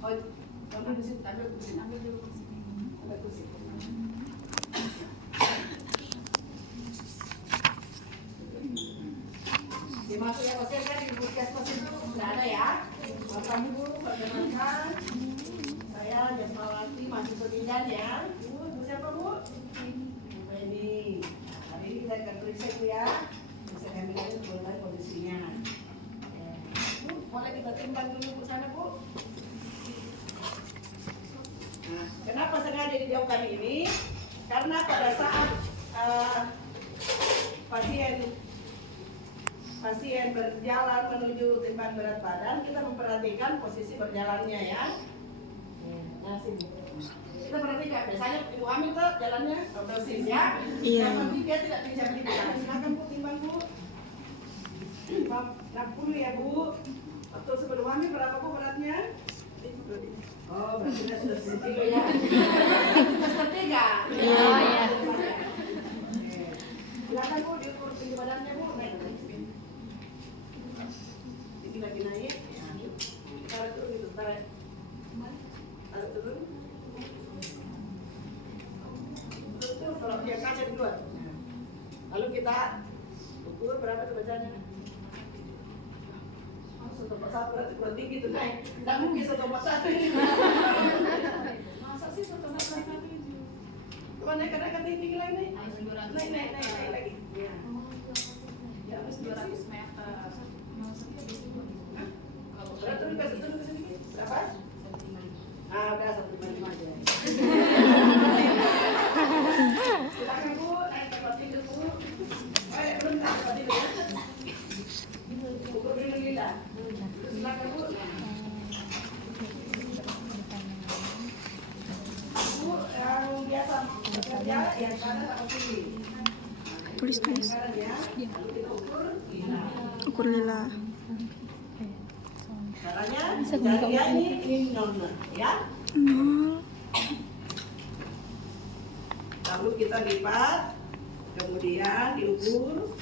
Oh, ambil di situ, ambil kursi, ambil dulu kursi. Ambil kursi. Dimasuk ya pasien kan di puskesmas itu sudah ada ya. Bapak Ibu perkenalkan, saya Jasmawati mahasiswa Binjai ya. Bu siapa Bu? Bu ini. Nah, hari ini saya akan periksa itu ya. Bisa kami lihat mulai kondisinya. Bu, boleh kita timbang dulu Bu sana Bu. Nah, kenapa sengaja dijauhkan ini? Karena pada saat pasien berjalan menuju timbang berat badan, kita memperhatikan posisi berjalannya ya. Nah, sini. Kita perhatikan, biasanya ibu hamil tuh jalannya persis ya. Iya. Yang penting dia tidak bisa berdiri. Silakan Bu, timbang Bu. 60 ya Bu. Waktu sebelum hamil berapa Bu beratnya? Oh, berarti sudah sepertiga ya. Sudah sepertiga. Iya. Silakan Bu, diukur tinggi badannya Bu. Tinggi lagi naik. Taruh turun gitu, taruh. Taruh turun. Betul, kalau dia kaca duluan. Lalu kita ukur berapa tuh bacanya? Satu berarti kurang tinggi tuh naik. Tidak mungkin 1,1 ini. Masa sih 1,1 ini? Coba naik tinggi lagi nih. Naik lagi. Ya. Ya habis 200 meter. Berat turun ke sedikit. Berapa? Ah, udah 1,5 aja. Silakan Bu, naik tempat tidur Bu. Belum naik tempat tidur ya. Ukur dulu Lila. Silakan Bu. Bu, yang biasa bekerja yang kanan atau kiri? Tulis. Ya. Lalu kita ukur Lila. Ukur lila. Caranya jarinya ini nona ya. Lalu kita lipat, kemudian diukur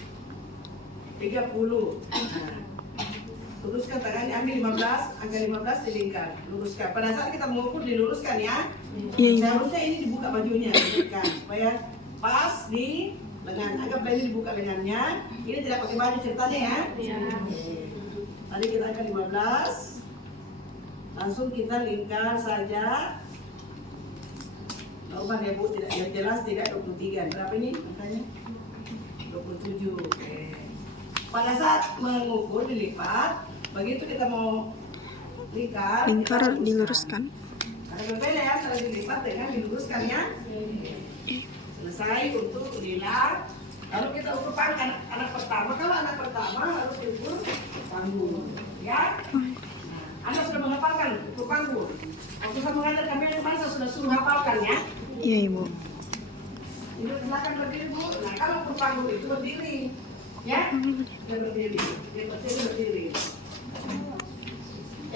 30. Nah, luruskan tangannya, ambil 15, angka 15 dilingkar, luruskan. Pada saat kita mengukur diluruskan ya. Iya. Seharusnya ini dibuka bajunya, supaya pas di lengan. Anggaplah ini dibuka lengannya. Ini tidak pakai baju ceritanya ya. Tadi kita akan 15. Langsung kita lingkar saja. Normal ya Bu, tidak yang jelas tidak 23. Berapa ini angkanya? 27. Oke. Pada saat mengukur dilipat, begitu kita mau lingkar diluruskan. Ada berbeda ya, setelah dilipat dengan diluruskan ya. Selesai untuk Lila. Lalu kita ukur panggung anak pertama. Kalau anak pertama harus diukur panggung, ya. Anda sudah menghafalkan ukur panggung. Waktu saya mengajar kami yang saya sudah suruh hafalkan ya. Iya Ibu. Ini silakan berdiri Bu. Nah kalau ukur panggung itu berdiri, ya. Dia berdiri.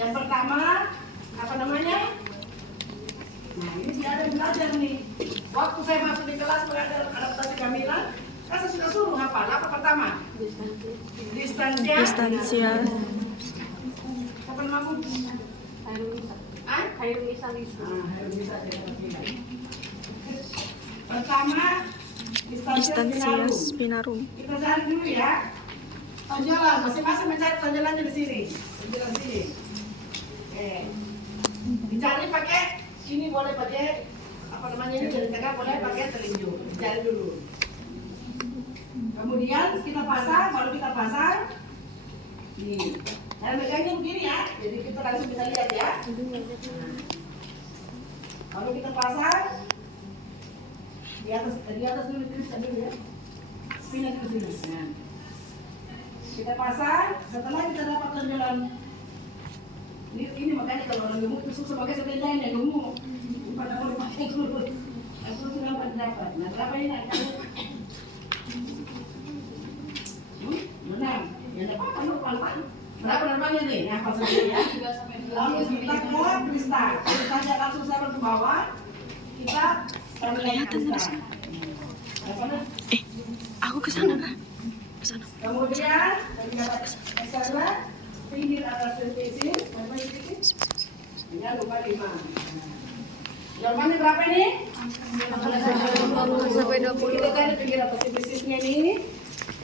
Yang pertama apa namanya? Nah ini dia ada belajar nih. Waktu saya masuk di kelas mengajar adaptasi kehamilan, kan saya sudah suruh hafal. Apa pertama? Distansia. Apa namamu? Hairunisa. Pertama Distansia spinarum. Kita cari dulu ya. Tonjolan, masing-masing mencari tonjolannya di sini. Tonjolan sini. Oke. Dicari pakai ini, boleh pakai apa namanya ini dari tengah, boleh pakai telunjuk. Dicari dulu. Kemudian kita pasang, baru kita pasang. Nih. Dan megangnya begini ya. Jadi kita langsung bisa lihat ya. Lalu kita pasang di atas dulu ya. Spinat ke sini. Nah. Kita pasang, setelah kita dapat tonjolan. Ini makanya kalau orang gemuk itu sebagai sepedanya yang gemuk. Pada orang pakai dulu. Aku sudah dapat. Nah, berapa ini? Menang. Ya dapat pelan-pelan. Berapa namanya nih? Yang pas saja ya. Lalu kita ke kristal. Kristalnya langsung sampai ke bawah. Kita Kelihatan terus. Aku ke sana kah? Ke sana. Kemudian dari kata pinggir atas titik, Jangan lupa 5. Jawabannya berapa ini? Sampai 20. Kita cari pikiran pesimisisnya ini.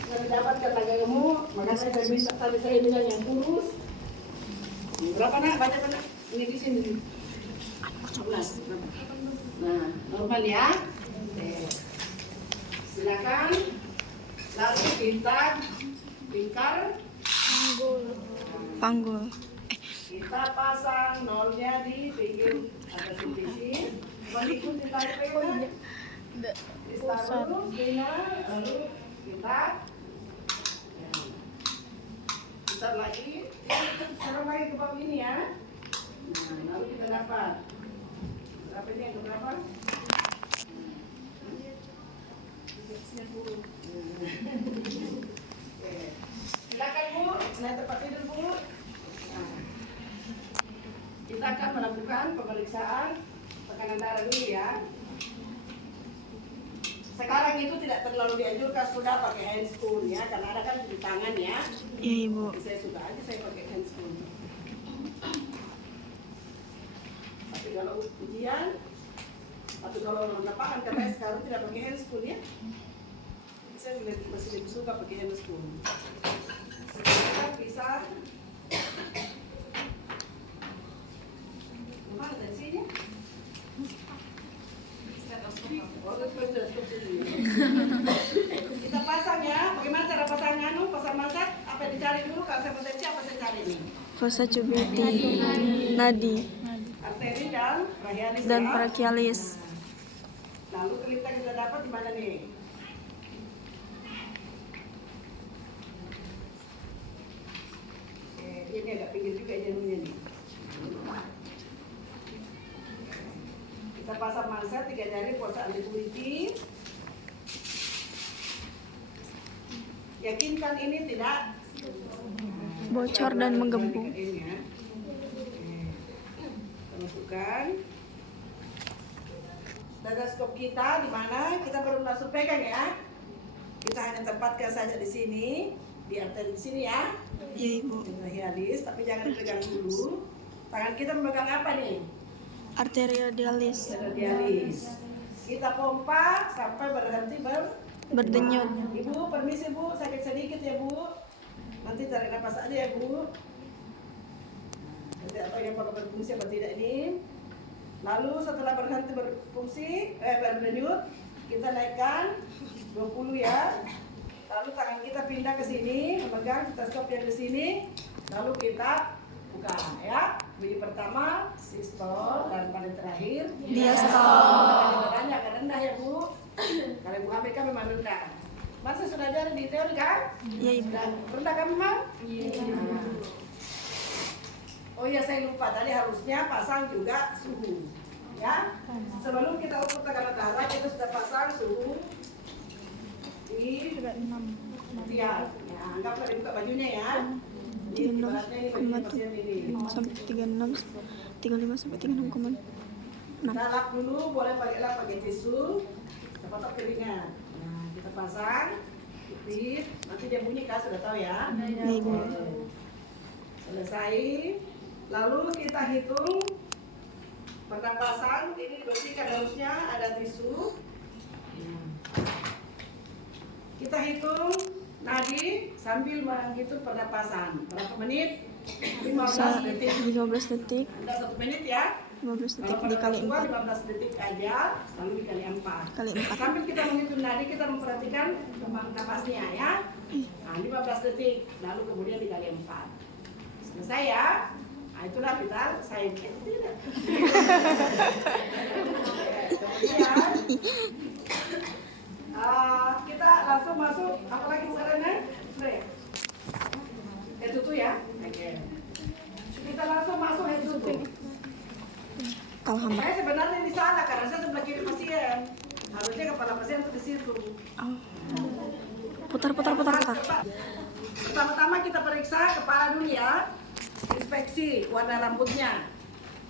Kalau dapat kata gemuk, maka saya bisa tadi saya bilang yang kurus. Berapa nak? Baca nak? Ini di sini. 11. Nah, normal ya. Silakan. Lalu pintar, lingkar. Panggul. Kita pasang nolnya di pinggir atas sisi. Mengikuti tali pena. Ditaruh pena, lalu kita putar lagi. Taruh lagi ke bawah ini ya. Nah, lalu kita dapat. Berapa ini yang berapa? Silakan Bu, naik tempat tidur Bu. Nah, kita akan melakukan pemeriksaan tekanan darah dulu ya. Sekarang itu tidak terlalu dianjurkan sudah pakai handscoon ya, karena ada kan di tangan ya. Iya Ibu. Saya suka aja saya pakai handscoon. Tapi kalau ujian, atau kalau lapangan karena sekarang tidak pakai handscoon ya. Saya masih lebih suka pakai handscoon. Kita bisa. Mana dari sini? Kita pasang ya. Bagaimana cara pasangnya? Pasang masak. Apa yang dicari dulu? Kalau saya potensi apa saya cari ini? Fossa Cubiti, nadi, Arteri dan brachialis. dan ya? brachialis. Lalu kelita kita dapat di mana nih? Ini agak pinggir juga janungnya nih. Kita pasang mangsa 3 jari fossa antikuliti. Yakinkan ini tidak Bocor dan menggembung. Kita masukkan. Stetoskop kita di mana? Kita baru langsung pegang ya. Kita hanya tempatkan saja di sini, di arteri di sini ya. Iya Ibu. Brachialis, tapi jangan dipegang dulu. Tangan kita memegang apa nih? Arteri radialis. Radialis. Kita pompa sampai berhenti Berdenyut. Ibu, permisi Bu, sakit sedikit ya Bu. Nanti tarik nafas aja ya Bu. Nanti atau yang bakal berfungsi apa tidak ini. Lalu setelah berhenti berdenyut, kita naikkan 20 ya. Lalu tangan kita pindah ke sini, memegang stetoskop yang di sini. Lalu kita buka ya. Bunyi pertama sistol dan paling terakhir Diastol. Nadanya agak rendah ya Bu. Kalau Ibu HBK memang rendah. Masa sudah ajarin di teori kan? Iya Ibu. Sudah rendah kan memang? Iya. Oh iya saya lupa tadi harusnya pasang juga suhu. Ya. Sebelum kita ukur tekanan darah kita sudah pasang suhu di ya. Ya, anggaplah dibuka bajunya ya. Ini ibaratnya ini baju pasien ini. 5 sampai 36, 35 sampai 36,6. Kita lap dulu, boleh pakai tisu, cepat keringat. Nah, kita pasang, ipit, nanti dia bunyi kan sudah tahu ya. Iya Ibu. Selesai, lalu kita hitung pernapasan. Ini dibersihkan harusnya ada tisu. Kita hitung nadi sambil menghitung pernapasan. Berapa menit? 15 detik. 15 detik. Anda 1 menit ya. 15 detik Kalau dikali pada 4. 15 detik aja, lalu dikali 4. Kali 4. Sambil kita menghitung nadi, kita memperhatikan kembang napasnya ya. Nah, 15 detik, lalu kemudian dikali 4. Selesai ya. Nah, itulah kita saya tidak. Kemudian kita langsung masuk, apalagi bukannya? Head tutu ya. Oke. Kita langsung masuk head tutu. Alhamdulillah. Saya sebenarnya di sana karena saya sebelah kiri pasien. Harusnya kepala pasien tuh di situ. Oh. Putar. Pertama-tama kita periksa kepala dulu ya. Inspeksi warna rambutnya.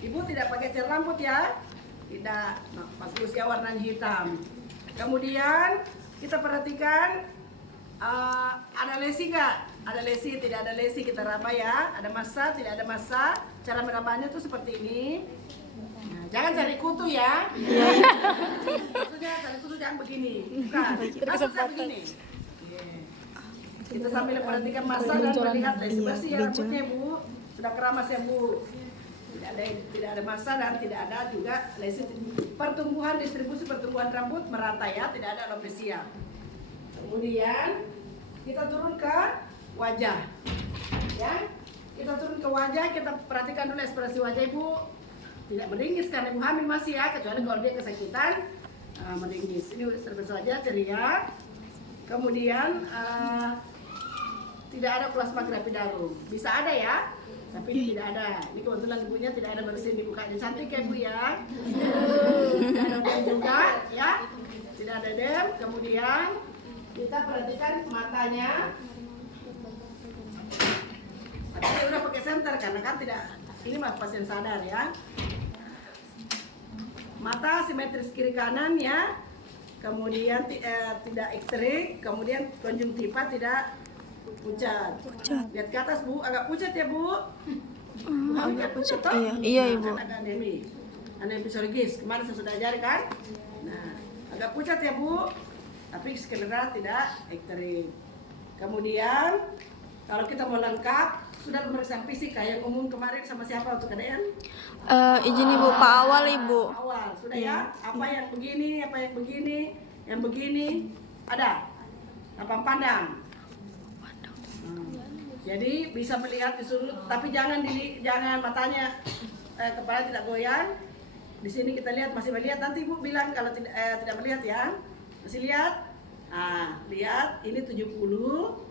Ibu tidak pakai cat rambut ya. Tidak, bagus ya warnanya hitam. Kemudian kita perhatikan ada lesi nggak ada lesi, tidak ada lesi, kita raba ya. Ada massa, tidak ada massa. Cara merabanya tuh seperti ini. Nah, jangan cari kutu ya. Iya, iya. Maksudnya cari kutu jangan begini. Bukan. Maksudnya begini. Kita sambil perhatikan massa dan melihat lesi bersih ya rambutnya Bu. Sudah keramas ya Bu. Tidak ada massa dan tidak ada juga lesi. Pertumbuhan, distribusi pertumbuhan rambut merata ya, tidak ada alopecia. Kemudian kita turun ke wajah. Ya. Kita turun ke wajah, kita perhatikan dulu ekspresi wajah Ibu. Tidak meringis karena Ibu hamil masih ya, kecuali kalau dia kesakitan meringis. Ini ekspresi wajah ceria. Kemudian tidak ada plasma gravidarum. Bisa ada ya, tapi ini tidak ada. Ini kebetulan ibunya tidak ada bersin di mukanya. Cantik ya Bu ya. Tidak ada dem juga ya. Tidak ada dem. Kemudian kita perhatikan matanya. Tapi udah pakai senter karena kan tidak. Ini mah pasien sadar ya. Mata simetris kiri kanan ya. Kemudian tidak ekstrik. Kemudian konjungtiva tidak pucat. Lihat ke atas Bu, agak pucat ya Bu. Agak pucat. Iya, iya Ibu. Ada anemi psikologis. Kemarin saya sudah ajar kan. Nah, agak pucat ya Bu. Tapi sklera tidak ekstrik. Kemudian kalau kita mau lengkap, sudah pemeriksaan fisik kayak umum kemarin sama siapa untuk KDN? Izin Ibu, Pak Awal Ibu. Awal, sudah Iya. ya? Apa yang begini, yang begini, ada. Lapang pandang. Jadi bisa melihat di sudut, tapi jangan matanya kepala tidak goyang. Di sini kita lihat masih melihat. Nanti Ibu bilang kalau tidak melihat ya. Masih lihat? Lihat ini 70.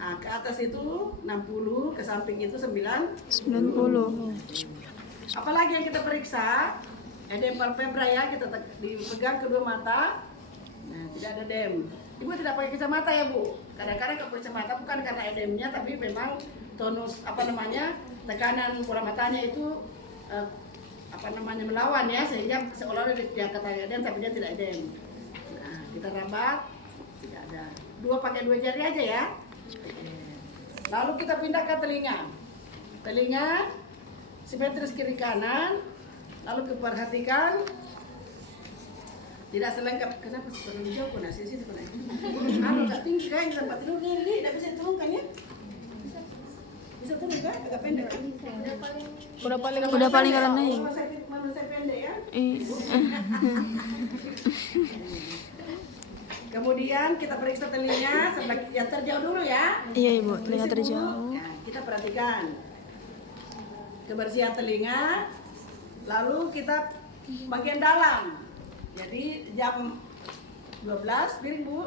Ke atas itu 60, ke samping itu 90. Apalagi yang kita periksa? Edem palpebra ya, kita dipegang kedua mata. Nah, tidak ada dem. Ibu tidak pakai kacamata ya Bu. Kadang-kadang kalau kacamata bukan karena edemnya, tapi memang tonus tekanan bola matanya itu melawan ya, sehingga seolah-olah dia kata edem tapi dia tidak edem. Nah, kita rabat, tidak ada. Pakai dua jari aja ya. Lalu kita pindah ke telinga. Telinga simetris kiri kanan. Lalu kita perhatikan tidak selengkap. Kenapa seperti jauh pun nasi situ pun? Agak tinggi kan tempat tidur ini, tidak bisa turunkan ya? Bisa turun kan? Agak pendek kan? Udah paling rendah ya. Menurut saya pendek ya. Kemudian kita periksa telinga sebelah yang terjauh dulu ya. Iya Ibu, telinga terjauh. Nah, kita perhatikan kebersihan telinga. Lalu kita bagian dalam. Jadi jam 12, piring Bu.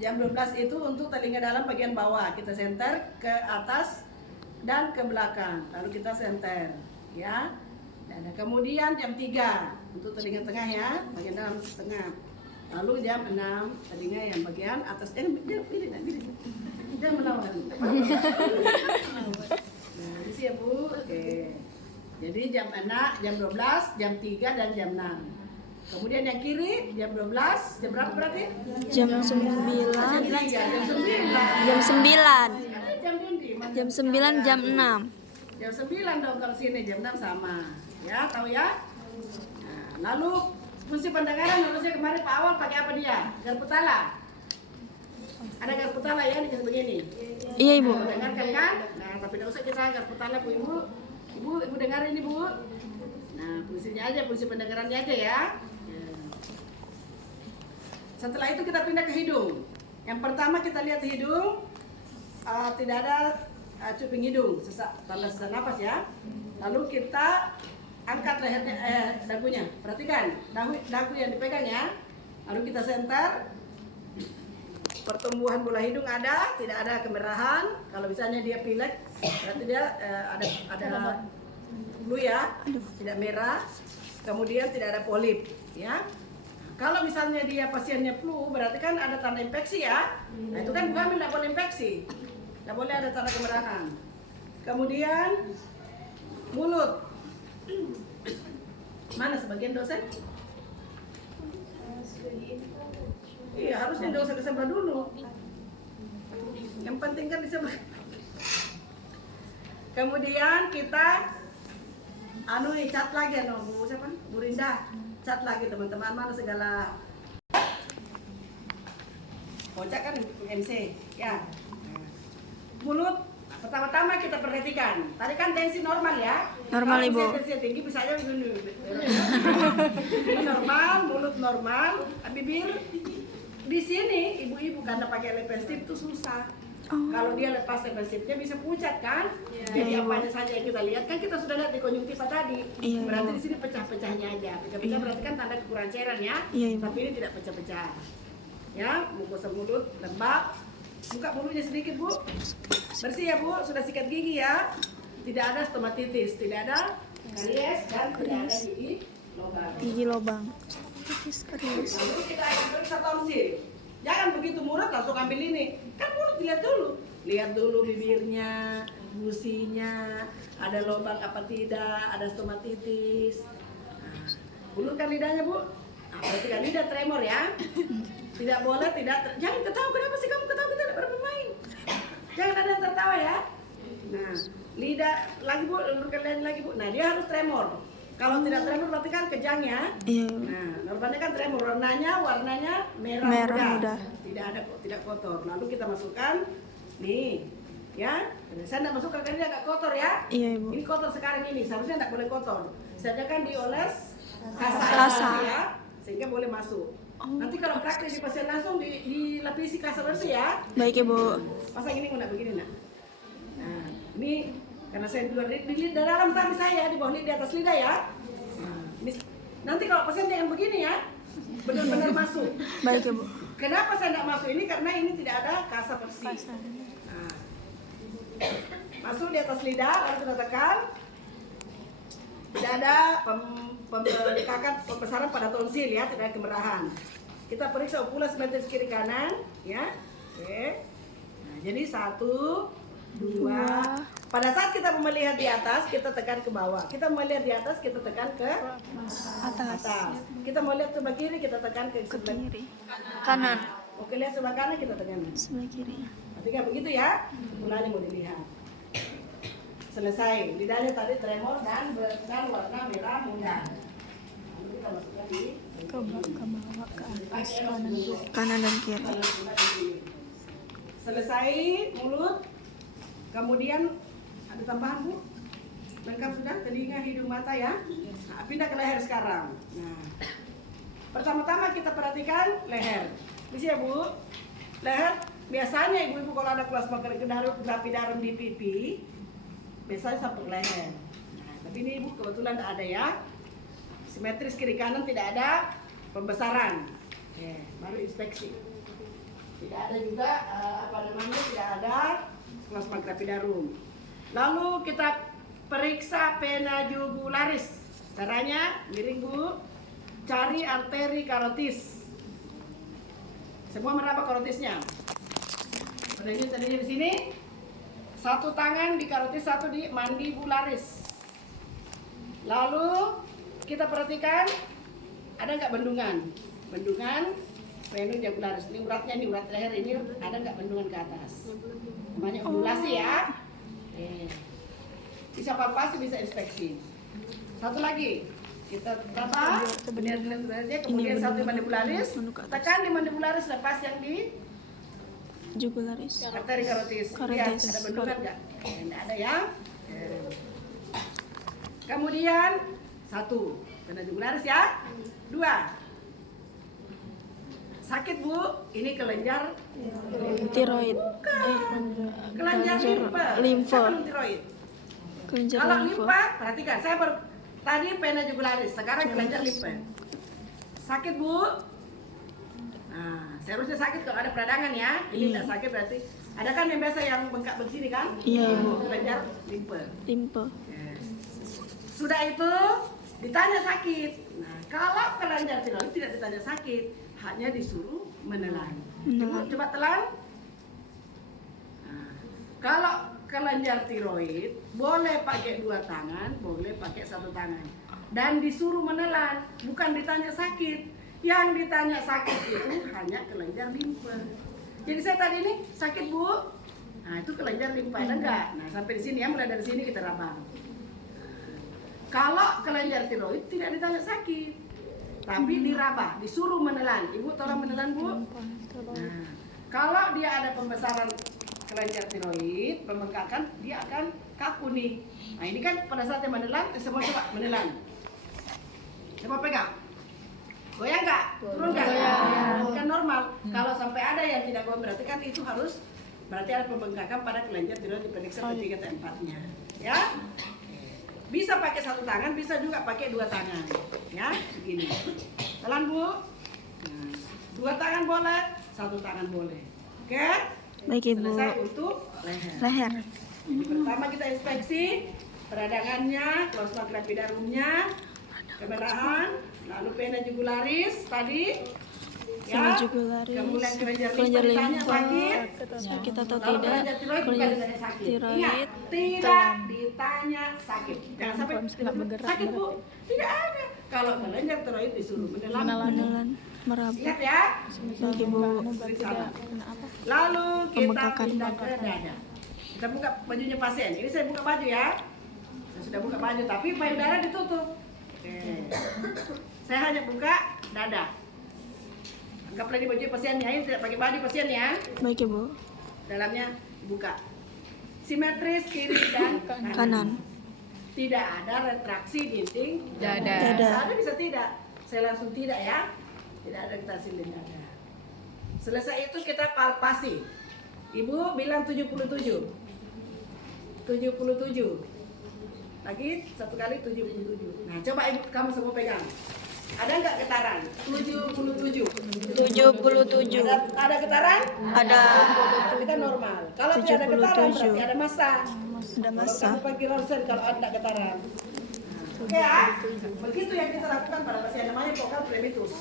Jam 12 itu untuk telinga dalam bagian bawah. Kita senter ke atas dan ke belakang. Lalu kita senter ya. Dan kemudian jam 3 untuk telinga tengah ya, bagian dalam tengah. Lalu jam 6 telinga yang bagian atas. Dia melawan. Nah, di sini ya Bu. Oke. Jadi jam 6, jam 12, jam 3 dan jam 6. Kemudian yang kiri jam 12, jam berapa berarti? Jam 9. Jam 9. Jam 9, jam 6. Jam 9 dong kalau sini, jam 6 sama. Ya, tahu ya? Nah, lalu fungsi pendengaran harusnya kemarin Pak Awal pakai apa dia? Garputala. Ada garputala ya, ini begini. Iya Ibu. Dengarkan kan? Nah, tapi tidak usah kita garputala Bu Ibu. Ibu dengar ini Bu. Nah, fungsinya aja, fungsi pendengarannya aja ya. Setelah itu kita pindah ke hidung. Yang pertama kita lihat hidung, tidak ada cuping hidung, tanda sesak napas ya. Lalu kita angkat lehernya, dagunya. Perhatikan, dagu yang dipegang ya. Lalu kita senter. Pertumbuhan bola hidung ada, tidak ada kemerahan. Kalau misalnya dia pilek, berarti dia ada flu ya, tidak merah. Kemudian tidak ada polip ya. Kalau misalnya dia pasiennya flu, berarti kan ada tanda infeksi ya. Nah, itu kan bukan tidak boleh infeksi. Tidak boleh ada tanda kemerahan. Kemudian mulut. Mana sebagian dosen? Iya, harusnya dosen ke sebelah dulu. Yang penting kan bisa makan. Kemudian kita cat lagi Bu siapa? Bu Rinda. Cat lagi teman-teman, mana segala kocak kan MC ya. Mulut pertama-tama kita perhatikan. Tadi kan tensi normal ya. Normal, kalau Ibu. Tensi tinggi bisa aja begini. Ini normal, mulut normal, bibir di sini ibu-ibu karena pakai lipstick itu susah. Oh. Kalau dia lepas lipsticknya bisa pucat kan? Jadi Iya, apa Ibu. saja yang kita lihat kan kita sudah lihat di konjungtiva tadi. Iya, Berarti Ibu. di sini pecah-pecahnya aja. Pecah-pecah Iya. berarti kan tanda kekurangan cairan ya. Iya, Ibu. Tapi ini tidak pecah-pecah. Ya, mukosa mulut lembab. Buka mulutnya sedikit Bu. Bersih ya Bu, sudah sikat gigi ya. Tidak ada stomatitis, tidak ada karies dan tidak ada gigi lubang. Gigi lobang. Stomatitis, karies. Lalu kita akan periksa tonsil. Jangan begitu mulut langsung ambil ini. Kan mulut dilihat dulu. Lihat dulu bibirnya, gusinya, ada lubang apa tidak, ada stomatitis. Ulurkan lidahnya Bu. Nah, berarti kan lidah tremor ya. Tidak boleh, jangan ketawa. Kenapa sih kamu ketawa? Kita tidak bermain. Jangan ada yang tertawa ya. Nah, lidah lagi Bu, ulurkan lidah lagi Bu. Nah, dia harus tremor. Kalau tidak tremor berarti kan kejang ya. Iya, Ibu. Nah, normalnya kan tremor, warnanya merah, Merah muda. Tidak ada tidak kotor. Lalu kita masukkan nih, ya. Saya tidak masukkan karena dia agak kotor ya. Iya, Ibu. Ini kotor sekarang ini, seharusnya tidak boleh kotor. Saya kan dioles Kasa. ya, sehingga boleh masuk. Oh. Nanti kalau praktek di pasien langsung dilapisi kasa bersih ya. Baik, Ibu. Pasang ini nak begini nak. Nah, ini karena saya duluan di dalam tadi saya di bawah di atas lidah ya. Nah, ini, nanti kalau pasien jangan begini ya, benar-benar masuk. Baik, Ibu. Kenapa saya tidak masuk ini? Karena ini tidak ada kasa bersih. Nah, masuk di atas lidah, lalu kita tekan. Tidak ada pembesaran pada tonsil ya, tidak ada kemerahan. Kita periksa upulas simetris kiri kanan, ya. Oke. Nah, jadi 1, 2. Pada saat kita melihat di atas, kita tekan ke bawah. Kita melihat di atas, kita tekan ke Atas. Kita mau lihat sebelah kiri, kita tekan ke Ke sebelah kiri. Kanan. Oke, lihat sebelah kanan, kita tekan. Sebelah kiri. Berarti kan begitu ya, mulanya mau dilihat. Selesai, lidahnya tadi tremor dan warna merah muda. Lalu kita masukkan di Ke bawah, ke atas, kanan dan kiri. selesai mulut, kemudian ada tambahan Bu? Lengkap sudah, telinga, hidung, mata ya. Nah, pindah ke leher sekarang. Nah, pertama-tama kita perhatikan leher. Bisa ya Bu? Leher biasanya ibu-ibu kalau ada plasma gravidarum di pipi, biasanya sampai leher. Nah, tapi ini Ibu kebetulan tidak ada ya. Simetris kiri kanan tidak ada pembesaran. Baru inspeksi. Tidak ada juga tidak ada plasma gravidarum. Lalu kita periksa vena jugularis. Caranya miring Bu, cari arteri karotis. Semua meraba karotisnya. Tadinya di sini. Satu tangan di karotis, satu di mandibularis. Lalu kita perhatikan ada nggak bendungan? Bendungan vena jugularis. Ini uratnya, ini urat leher ini ada nggak bendungan ke atas? Namanya undulasi ya. Bisa palpasi, bisa inspeksi. Satu lagi kita tata kemudian satu di mandibularis. Tekan di mandibularis, lepas yang di Jugularis. arteri karotis. Lihat Karotis. ada bendungan nggak? Tidak ada ya. Kemudian 1 vena jugularis ya. 2 sakit Bu, ini kelenjar Tiroid. kelenjar Limfe. Siapa belum tiroid? Kelenjar Kalau limfe. limpa, perhatikan saya baru tadi vena jugularis, sekarang kelenjar limpa. Sakit Bu. Nah, seharusnya sakit kalau ada peradangan ya. Ini tidak sakit berarti. Ada kan yang biasa yang bengkak begini kan? Iya, Ibu. Kelenjar limpa. Limfe. Sudah itu ditanya sakit. Nah, kalau kelenjar tiroid tidak ditanya sakit, hanya disuruh menelan. Menelan. Coba telan. Nah, kalau kelenjar tiroid boleh pakai 2 tangan, boleh pakai 1 tangan. Dan disuruh menelan, bukan ditanya sakit. Yang ditanya sakit itu hanya kelenjar limfe. Jadi saya tadi ini sakit Bu, Nah, itu kelenjar limpa ada enggak? Nah, sampai di sini ya, mulai dari sini kita raba. Kalau kelenjar tiroid tidak ditanya sakit, tapi diraba, disuruh menelan. Ibu tolong menelan, Bu. Nah, kalau dia ada pembesaran kelenjar tiroid, pembengkakan, dia akan kaku nih. Nah, ini kan pada saat dia menelan, semua coba menelan. Coba pegang. Goyang nggak? Turun nggak? Kan normal. Kalau sampai ada yang tidak goyang, berarti kan itu berarti ada pembengkakan pada kelenjar tiroid, diperiksa ketiga atau empatnya. Ya? Bisa pakai satu tangan, bisa juga pakai dua tangan. Ya, begini. Pelan, Bu. Nah, dua tangan boleh, satu tangan boleh. Oke? Baik Ibu. Selesai untuk Leher. Jadi pertama kita inspeksi peradangannya, plasma crapidarumnya, kemerahan, lalu vena jugularis tadi. Vena jugularis, kemudian kelenjar kelenjar limpa ditanya limfa, sakit atau lalu tidak, kelenjar tiroid bukan kelenjar ditanya sakit. tiroid, Ingat, tidak ditanya sakit. Jangan sampai sakit, Bu. Tidak ada. Kalau kelenjar tiroid disuruh menelan, meraba. Ingat ya. Baik Ibu. Lalu kita Pembengkakan. pindah ke dada. Kita buka bajunya pasien. Ini saya buka baju ya. Saya sudah buka baju, tapi payudara ditutup. Oke. Saya hanya buka dada. Anggaplah ini baju pasien ya, ini tidak pakai baju pasien ya. Baik Ibu. Dalamnya buka. Simetris kiri dan Kanan. Tidak ada retraksi dinding Dada. Ada bisa tidak. Saya langsung tidak ya. Tidak ada retraksi dinding dada. Selesai itu kita palpasi. Ibu bilang 77. 77. Lagi satu kali 77. Nah, coba Ibu kamu semua pegang. Ada nggak getaran? 77. 77. Ada getaran? Ada. Berarti kan normal. Kalau tidak ada getaran 77. berarti ada massa. Ada massa. Kamu pakai ronsen kalau ada getaran. Oke ya? Begitu yang kita lakukan pada pasien namanya vokal primitus.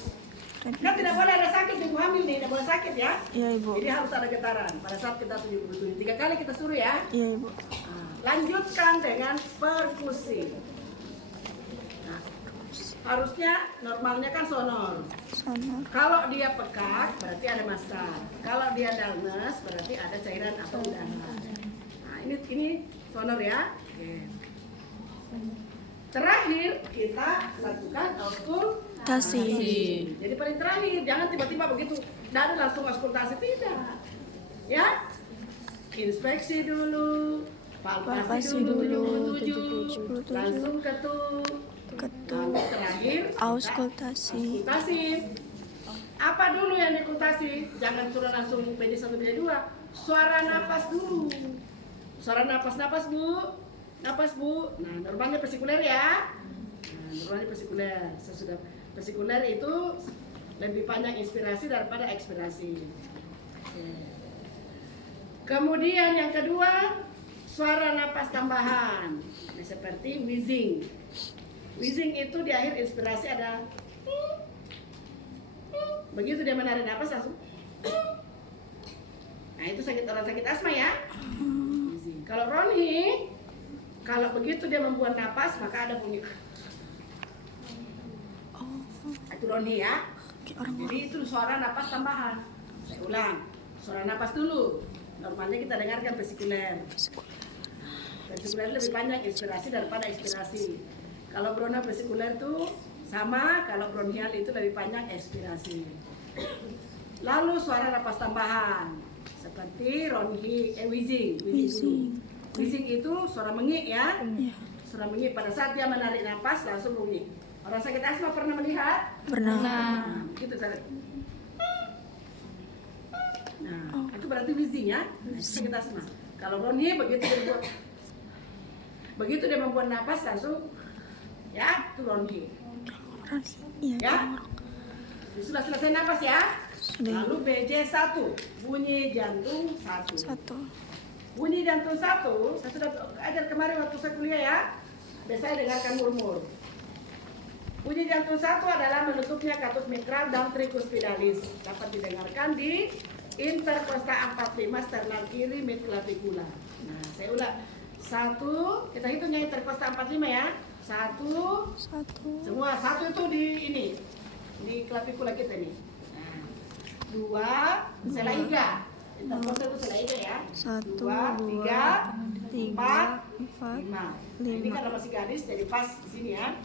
Kan tidak boleh ada sakit ibu hamil nih, tidak boleh sakit ya. Iya Ibu. Jadi harus ada getaran pada saat kita 77. 3 kali kita suruh ya. Iya Ibu. Nah, lanjutkan dengan perkusi. Nah, harusnya normalnya kan sonor. Sonor. Kalau dia pekak berarti ada massa. Kalau dia dullness berarti ada cairan atau udara. Nah, ini sonor ya. Oke. Terakhir kita lakukan auskultasi. Jadi paling terakhir, jangan tiba-tiba begitu dan langsung auskultasi, tidak. Ya, inspeksi dulu, palpasi dulu 77, langsung ketuk, lalu terakhir Auskultasi. auskultasi. Apa dulu yang dikultasi? Jangan suruh langsung PD1 PD2. Suara napas dulu. Suara napas Bu. Napas Bu. Nah, normalnya persikuler ya. Nah, normalnya persikuler. Sesudah persikuler itu lebih panjang inspirasi daripada ekspirasi. Oke. Kemudian yang kedua, suara napas tambahan. Nah, seperti wheezing. Wheezing itu di akhir inspirasi ada. Begitu dia menarik napas langsung. Nah, itu orang sakit asma ya. Wheezing. Kalau Ronhi, kalau begitu dia membuat napas maka ada bunyi. Itu Ronhi ya. Jadi itu suara napas tambahan. Saya ulang. Suara napas dulu. Normalnya kita dengarkan vesikuler. Vesikuler lebih panjang inspirasi daripada ekspirasi. Kalau bronha vesikuler itu sama, kalau bronhial itu lebih panjang ekspirasi. Lalu suara napas tambahan seperti wheezing. Wheezing itu suara mengik ya. Suara mengik pada saat dia menarik napas langsung bunyi. Orang sakit asma pernah melihat? Pernah. Nah, gitu saya. Nah, itu berarti wheezing ya. Nah, itu sakit asma. Kalau Ronhi begitu dia membuat napas langsung ya, itu Ronhi. Ya. Sudah selesai napas ya. Lalu BJ1, bunyi jantung 1. Bunyi jantung 1, saya sudah ajar kemarin waktu saya kuliah ya. Biasanya dengarkan murmur. Bunyi jantung 1 adalah menutupnya katut mitral dan tricuspidalis. Dapat didengarkan di intercosta 45 sternal kiri mid clavicula. Nah, saya ulang. 1, kita hitungnya intercosta 45 ya. 1. Semua 1 itu di ini. Di clavicula kita nih. Nah, 2, sela iga. Interkostal itu sudah itu ya. 1, 2, 2, 3, 3, 4, 5. Ini 5. karena masih gadis jadi pas di sini ya.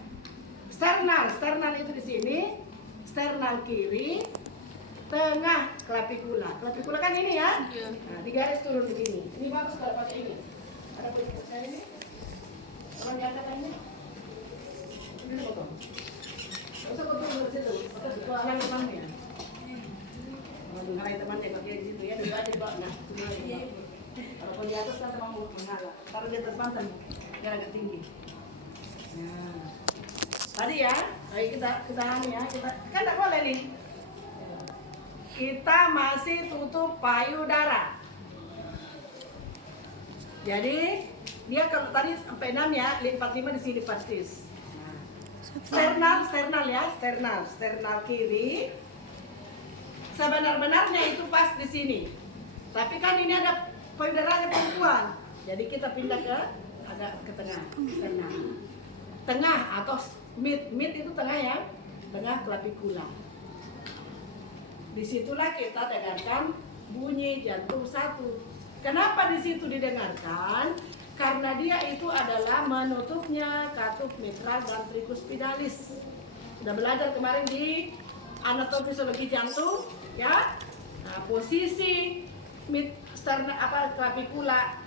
Sternal itu di sini. Sternal kiri, tengah clavicula. Clavicula kan ini ya. Nah, di garis turun di sini. Ini bagus kalau pakai ini. Ada penyebutnya ini. Kalau diangkat ini. Ini potong. Usah potong dari situ. Potong itu alang temannya. Menghalang temannya kalau dia di situ ya. Dua aja dua. Nah, kalau di atas kan teman menghalang. Taruh di atas pantat. Biar agak tinggi. Nah. Tadi ya, ayo kita ya, kita kan tidak boleh nih. Kita masih tutup payudara. Jadi dia kalau tadi sampai 6 ya, 45 di sini persis. Nah, sternal kiri. Sebenar-benarnya itu pas di sini. Tapi kan ini ada payudaranya perempuan. Jadi kita pindah ke agak ke tengah, tengah atau mid itu tengah ya, tengah clavicula. Disitulah kita dengarkan bunyi jantung 1. Kenapa di situ didengarkan? Karena dia itu adalah menutupnya katup mitral dan tricuspidalis. Sudah belajar kemarin di anatomi fisiologi jantung, ya. Nah, posisi clavicula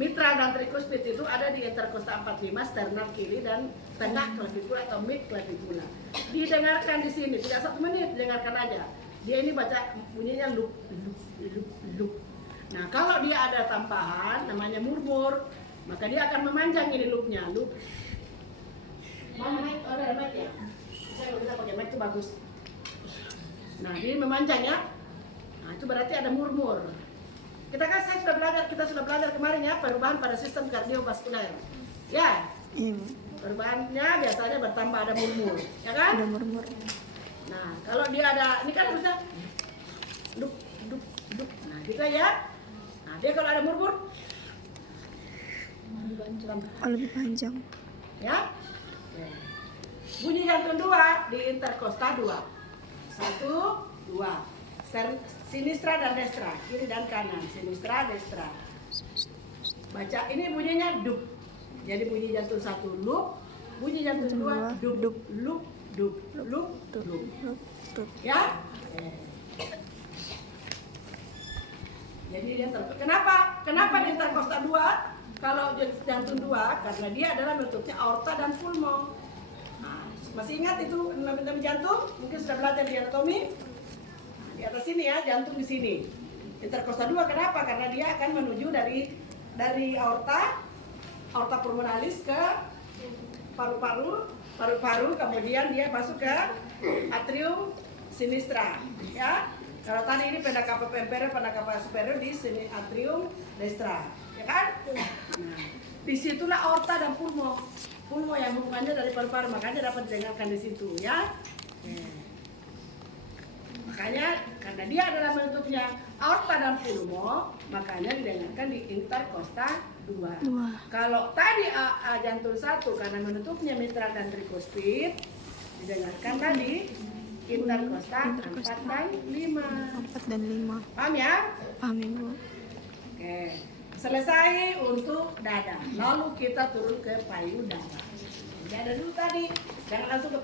mitral dan tricuspid itu ada di interkostal 45, sternal kiri dan tengah clavicula atau mid clavicula. Didengarkan di sini, tidak 1 menit, dengarkan aja. Dia ini baca bunyinya loop. Nah, kalau dia ada tambahan namanya murmur, maka dia akan memanjang ini loopnya. Loop. Mana mic? Oh, ada mic ya? Saya bisa pakai mic itu bagus. Nah, dia memanjang ya. Nah, itu berarti ada murmur. Kita sudah belajar kemarin ya, perubahan pada sistem kardiovaskuler. Ya. Perubahannya biasanya bertambah ada murmur, ya kan? Ada murmur. Nah, kalau dia ada, ini kan harusnya duk. Nah, gitu ya. Nah, dia kalau ada murmur Lebih panjang. ya. Oke. Bunyi jantung 2 di interkostal 2. 1, 2. Sinistra dan destra, kiri dan kanan. Sinistra, destra. Baca ini bunyinya dup. Jadi bunyi jantung 1 loop, bunyi jantung 2 dup, loop. Ya? Jadi dia kenapa di interkostal 2? Kalau jantung 2 karena dia adalah bentuknya aorta dan pulmo. Nah, masih ingat itu nama jantung? Mungkin sudah belajar di anatomi. Nah, di atas sini ya, jantung di sini. Interkostal 2 kenapa? Karena dia akan menuju dari aorta pulmonalis ke paru-paru, kemudian dia masuk ke atrium sinistra, ya. Kalau tadi ini pena cava inferior, pena cava superior di sini atrium destra, ya kan? Nah, disitulah aorta dan pulmo yang hubungannya dari paru-paru, makanya dapat didengarkan di situ, ya. Makanya karena dia adalah bentuknya aorta dan pulmo, makanya didengarkan di interkostal 2. Kalau tadi jantung 1 karena menutupnya mitral dan tricuspid, didengarkan tadi interkostal 4 dan 5. 4 dan 5. Paham ya? Paham ya, Bu? Oke. Selesai untuk dada. Lalu kita turun ke payudara. Dada dulu tadi. Jangan langsung ke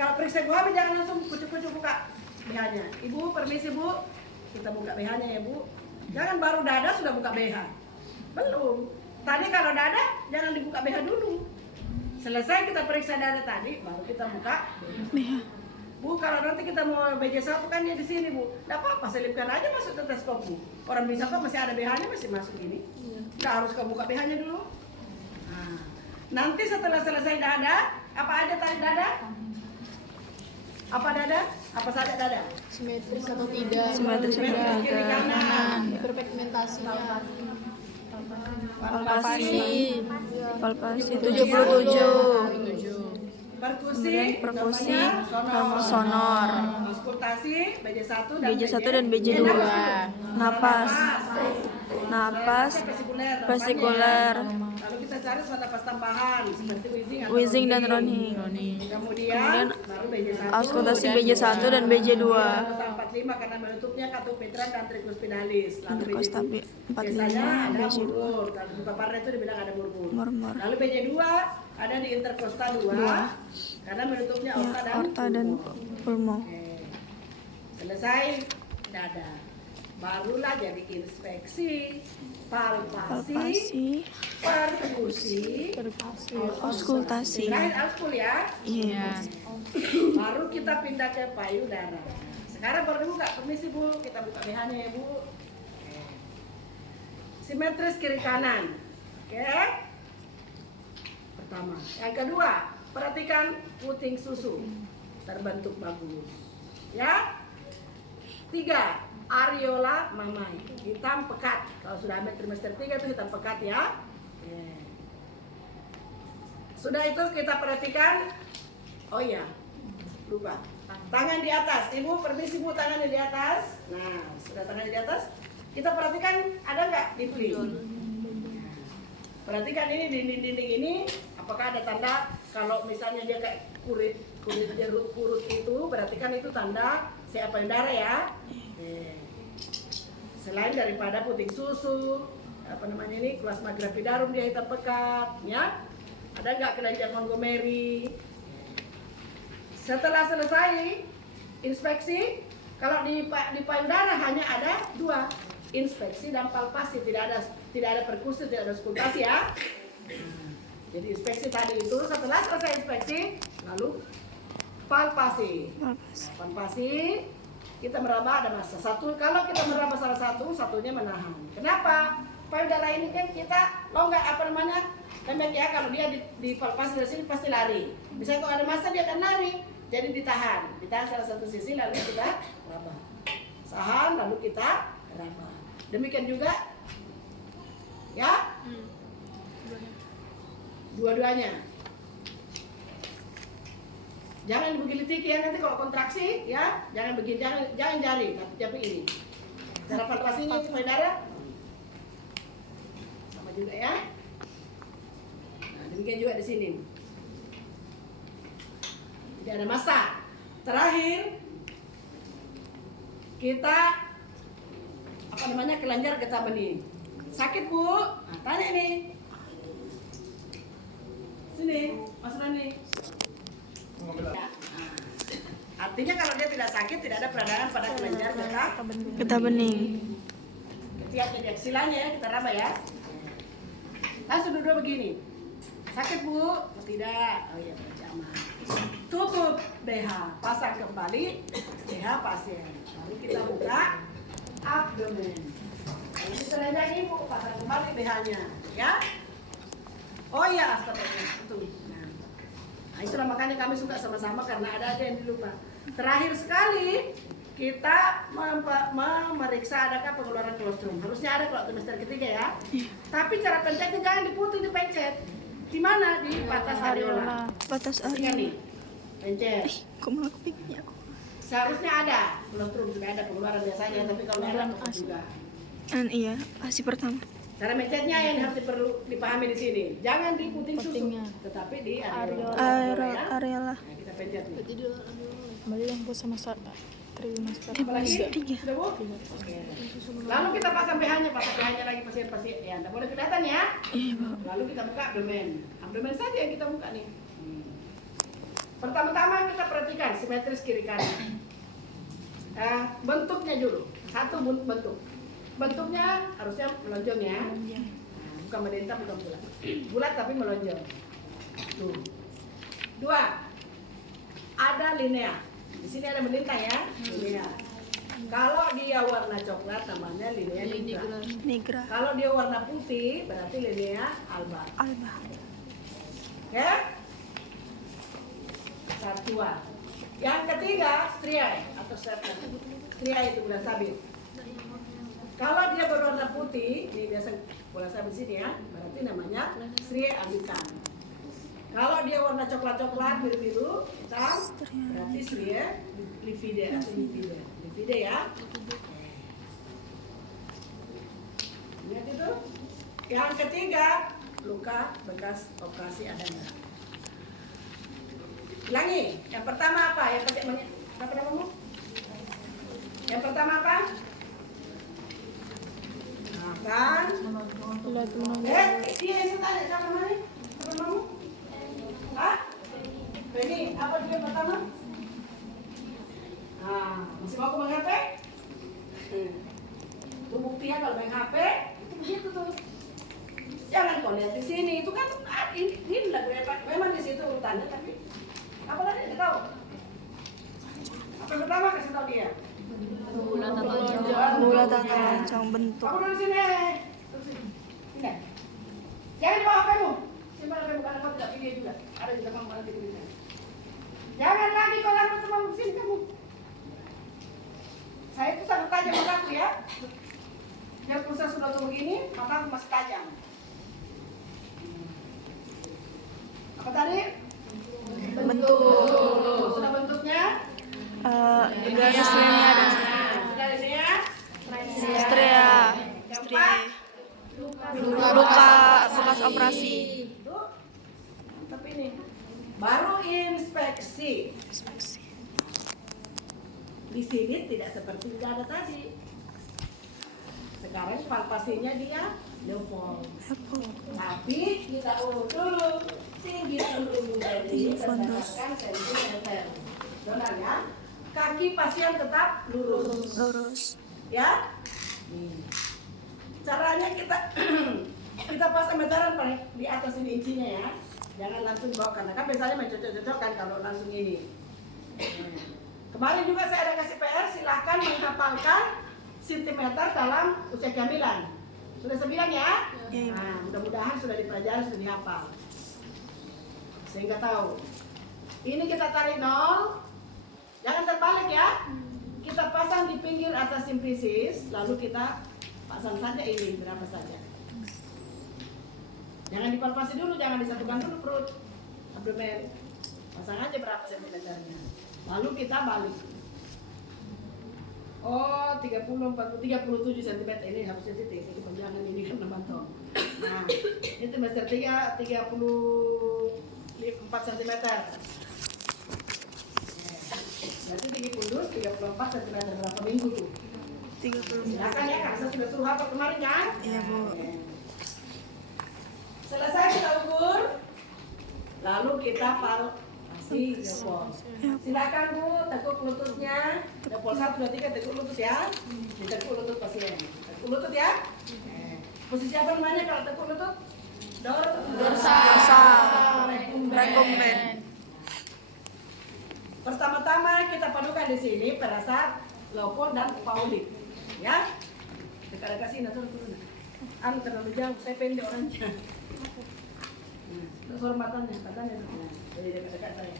kalau periksa gua habis jangan langsung kucuk-kucuk buka BH-nya. Ibu, permisi Bu. Kita buka BH-nya ya Bu. Jangan baru dada sudah buka BH. Belum. Tadi kalau dada jangan dibuka BH dulu. Selesai kita periksa dada tadi baru kita buka BH. Bu, kalau nanti kita mau BJ1 kan dia di sini Bu. Enggak apa-apa, selipkan aja masuk stetoskop Bu. Orang bisa kok masih ada BH-nya masih masuk ini. Enggak harus kau buka BH-nya dulu. Nah, nanti setelah selesai dada, apa aja tadi dada? Apa dada? Apa saja dada? Simetris atau tidak? Simetris atau tidak? Kiri kanan. Hiperpigmentasinya. Palpasi 77. Perkusi, Perkusi, namanya sonor. Auskultasi, BJ1 BJ1 dan BJ2. Napas. napas, Vestikuler. vestikuler, Lalu kita cari suatu napas tambahan seperti wheezing atau wheezing dan Ronnie. Ronnie. Kemudian baru BJ1. Auskultasi BJ1 dan BJ2. 45 karena menutupnya katup mitral dan trikus finalis. Lalu Interkosta BJ2 B45, biasanya ada BJ2. murmur. Kalau di paparnya itu dibilang ada murmur. Murmur. Lalu BJ2 ada di interkosta 2 karena menutupnya Ya, aorta dan aorta dan pulmo. Oke. Selesai dada. Barulah jadi inspeksi, palpasi, Palpasi, perkusi, auskultasi. Terakhir auskul ya. Iya. Baru kita pindah ke payudara. Sekarang baru dibuka, permisi Bu, kita buka BH-nya ya Bu. Oke. Simetris kiri kanan. Oke. Pertama. Yang kedua, perhatikan puting susu terbentuk bagus. Ya. 3. Areola mamai, hitam pekat. Kalau sudah ambil trimester 3 itu hitam pekat ya. Oke. Sudah itu kita perhatikan. Oh iya, lupa. Tangan di atas, Ibu, permisi Bu, tangan di atas. Nah, sudah tangan di atas. Kita perhatikan ada nggak dipling? Perhatikan ini dinding-dinding ini, apakah ada tanda? Kalau misalnya dia kayak kulit jeruk purut itu, perhatikan itu tanda payudara ya. Selain daripada puting susu, apa namanya ini, plasma gravidarum dia hitam pekat, ya. Ada nggak kelenjar Montgomery? Setelah selesai inspeksi, kalau di payudara hanya ada 2, inspeksi dan palpasi, tidak ada perkusi, tidak ada auskultasi ya. Jadi inspeksi tadi itu, setelah selesai inspeksi, lalu palpasi. Palpasi, kita meraba ada masa satu. Kalau kita meraba salah satu, satunya menahan. Kenapa? Payudara ini kan kita longgar apa namanya, lembek ya. Kalau dia di palpasi dari sini pasti lari. Misalnya kalau ada masa dia akan lari, jadi ditahan salah satu sisi lalu kita raba. Sahan lalu kita raba. Demikian juga, ya. Dua-duanya. Jangan begini tiki ya, nanti kalau kontraksi ya, jangan begini, jangan jari, tapi ini. Cara palpasinya itu payudara sama juga ya. Nah, demikian juga di sini. Tidak ada masa. Terakhir kita apa namanya, kelenjar getah bening. Sakit Bu? Nah, tanya nih. Sini, Mas Rani. Ya. Artinya kalau dia tidak sakit, tidak ada peradangan pada kelenjar Getah bening. Ketiak jadi aksilanya ya, kita raba ya. Langsung duduk begini. Sakit Bu? Tidak. Oh iya, berjamaah. Tutup BH, pasang kembali BH pasien. Lalu kita buka abdomen. Ini selendang Ibu, pasang kembali BH-nya, ya. Oh iya, astagfirullah. Nah, itulah makanya kami suka sama-sama karena ada yang dilupa. Terakhir sekali kita memeriksa adakah pengeluaran kolostrum. Harusnya ada kalau trimester ketiga ya. Tapi cara pencetnya jangan diputih, dipencet. Di mana? Di batas areola. Batas Ingat areola. nih, pencet. Kok malah kepikirnya aku? Seharusnya ada kolostrum, juga ada pengeluaran biasanya, tapi kalau nggak ada tetap juga. Iya, asi pertama. Cara mencetnya yang harus dipahami di sini. Jangan di puting susu, tetapi di areola. Areola. Nah, kita pencet nih. Kembali yang sama trimester. Apalagi? 3. Sudah Bu? Oke. Lalu kita pasang BH-nya, lagi pasien-pasien. Ya, tidak boleh kelihatan ya. Iya, Bu. Lalu kita buka abdomen. Abdomen saja yang kita buka nih. Pertama-tama kita perhatikan simetris kiri kanan. Bentuknya dulu. Satu bentuk. Bentuknya harusnya melonjong ya. Nah, bukan melintang, bukan bulat. Bulat tapi melonjong. Tuh. 2. Ada linea. Di sini ada melintang ya. Linea. Kalau dia warna coklat namanya linea nigra. Nigra. Kalau dia warna putih berarti linea alba. Alba. Oke? Satuan. Yang ketiga striae atau serpent. Striae itu bulan sabit. Kalau dia berwarna putih, ini biasa bulan sabit sini ya, berarti namanya striae albicans. Kalau dia warna coklat-coklat, biru-biru, hitam, berarti striae livide atau livide. Livide ya. Ini Yang ketiga, luka bekas operasi ada nggak? Ulangi. Yang pertama apa? Yang pakai apa namamu? Yang pertama apa? Nah, kan? Lihat menunggu. Dia yang tanya siapa namanya? Siapa namamu? Hah? Benny, apa dulu yang pertama? Nah, masih mau main HP? Itu buktinya kalau main HP, itu begitu tuh. Jangan kau lihat di sini, itu kan ini lagu memang di situ urutannya, tapi apa tadi nggak tahu. Apa yang pertama kasih tahu dia? Bulat atau lancang bentuk. Aku duduk sini. Sini. Jangan dibawa HP-mu. Simpan HP-mu karena kau tidak video juga. Ada di belakang mana video. Jangan lagi kau lari sama sini kamu. Saya itu sangat tajam mataku ya. Yang pulsa sudah tuh begini, mataku masih tajam. Apa tadi? Bentuk. Sudah bentuknya? Garis linear dan Sudah ini ya? stria. Luka bekas operasi. Tapi ini baru inspeksi. Di sini tidak seperti tidak ada tadi. Sekarang palpasinya dia Leopold. Tapi kita urut dulu tinggi dulu menjadi berdasarkan sentimeter. Benar ya? Kaki pasien tetap lurus. Ya? Caranya kita pasang meteran di atas ini incinya ya. Jangan langsung bawa karena kan biasanya mencocok-cocokkan kalau langsung ini. Kemarin juga saya ada kasih PR, silahkan menghafalkan sentimeter dalam usia kehamilan. Sudah 9 ya? Nah, mudah-mudahan sudah dipelajari, sudah dihafal. Sehingga tahu. Ini kita tarik 0. Jangan terbalik ya. Kita pasang di pinggir atas simplisis, lalu kita pasang saja ini berapa saja. Jangan dipalpasi dulu, jangan disatukan dulu perut abdomen. Pasang aja berapa sentimeternya. Lalu kita balik. Oh, 30, 40, 37 cm ini harusnya sih ini panjangan ini kan 6 ton. Nah, itu semester 3 34 cm. Berarti tinggi pundus 34 cm berapa minggu tuh? 30. Silakan ya, Kak. Saya sudah suruh apa kemarin kan? Iya, Bu. Selesai kita ukur. Lalu kita palpasi Leopold. Silakan Bu, tekuk lututnya. Leopold 1, 2, 3 tekuk lutut ya. Ditekuk lutut pasien. Tekuk lutut ya. Posisi apa namanya kalau tekuk lutut? Dorsal. Rekomend. Pertama-tama kita padukan di sini pada saat Leopold dan Pauline. Ya. Dekat-dekat sini turun. Anu terlalu jauh, saya pendek orangnya. Kehormatannya, katanya. Jadi dekat-dekat saya.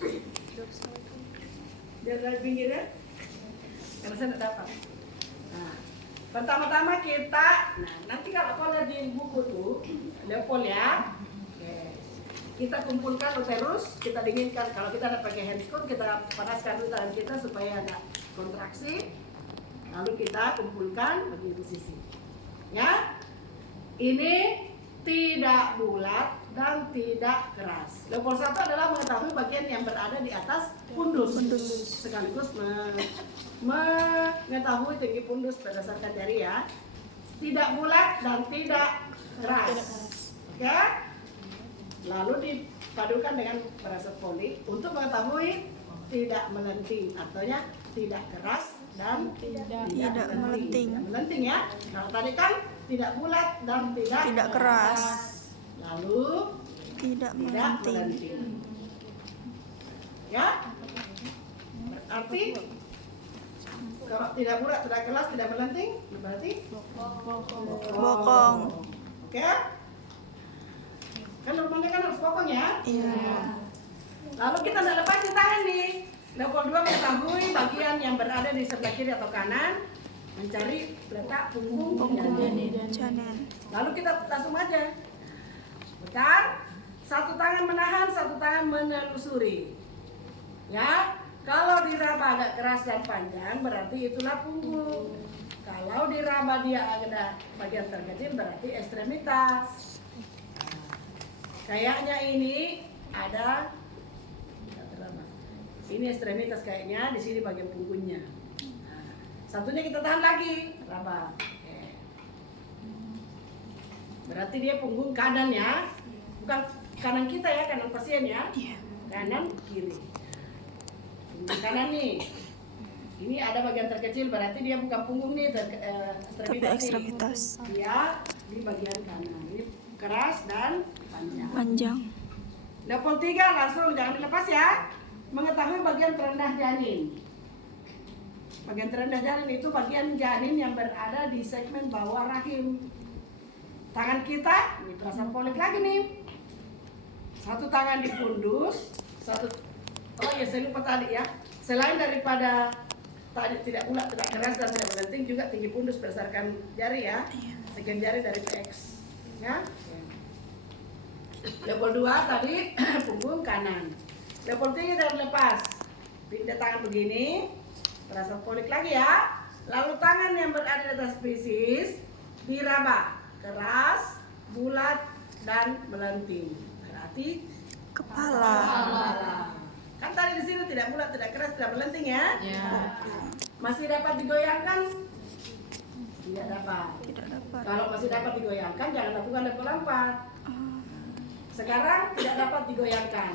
Biar dari pinggir ya. Karena saya tidak dapat. Nah, pertama-tama kita, nanti kalau kau lihat di buku tuh, Leopold ya. Kita kumpulkan uterus, kita dinginkan. Kalau kita ada pakai handphone, kita panaskan dulu tangan kita supaya ada kontraksi. Lalu kita kumpulkan bagi posisi. Ya, ini tidak bulat dan tidak keras. Leopold 1 adalah mengetahui bagian yang berada di atas pundus. Sekaligus mengetahui tinggi pundus berdasarkan jari ya. Tidak bulat dan tidak keras. Oke? Lalu dipadukan dengan parasut poli untuk mengetahui tidak melenting, artinya tidak keras dan tidak melenting. Tidak melenting ya. Kalau tadi kan tidak bulat dan tidak keras. Lalu Tidak melenting. Ya. Berarti kalau tidak bulat, tidak keras, tidak melenting, berarti Bokong. Oke? Kan normalnya kan harus bokong ya? Iya. Lalu kita tidak lepasin tangan nih. Leopold 2 mengetahui bagian yang berada di sebelah kiri atau kanan, mencari letak punggung Janin. Lalu kita langsung aja. Bentar. Satu tangan menahan, satu tangan menelusuri. Ya, kalau diraba agak keras dan panjang berarti itulah punggung. Kalau diraba dia ada bagian terkecil berarti ekstremitas. Kayaknya ini ada ini ekstremitas kayaknya di sini bagian punggungnya. Nah, satunya kita tahan lagi, raba. Oke. Berarti dia punggung kanan ya, bukan kanan kita ya, kanan pasien ya, kanan kiri. Punggung kanan nih. Ini ada bagian terkecil berarti dia bukan punggung nih, Tapi ekstremitas. Dia di bagian kanan. Ini keras dan panjang. Panjang. Level 3 langsung jangan dilepas ya. Mengetahui bagian terendah janin. Bagian terendah janin itu bagian janin yang berada di segmen bawah rahim. Tangan kita, ini terasa polik lagi nih. Satu tangan di pundus, satu. Oh ya saya lupa tadi ya. Selain daripada tadi tidak bulat, tidak keras dan tidak melenting, juga tinggi pundus berdasarkan jari ya. Sekian jari dari PX. Ya. Level 2 tadi punggung kanan. Level 3 jangan lepas. Pindah tangan begini. Terasa polik lagi ya. Lalu tangan yang berada di atas fisis diraba. Keras, bulat, dan melenting. Berarti Kepala. Kan tadi di sini tidak bulat, tidak keras, tidak melenting ya. Masih dapat digoyangkan? Tidak dapat. Tidak dapat. Kalau masih dapat digoyangkan, jangan lakukan level 4. Sekarang tidak dapat digoyangkan.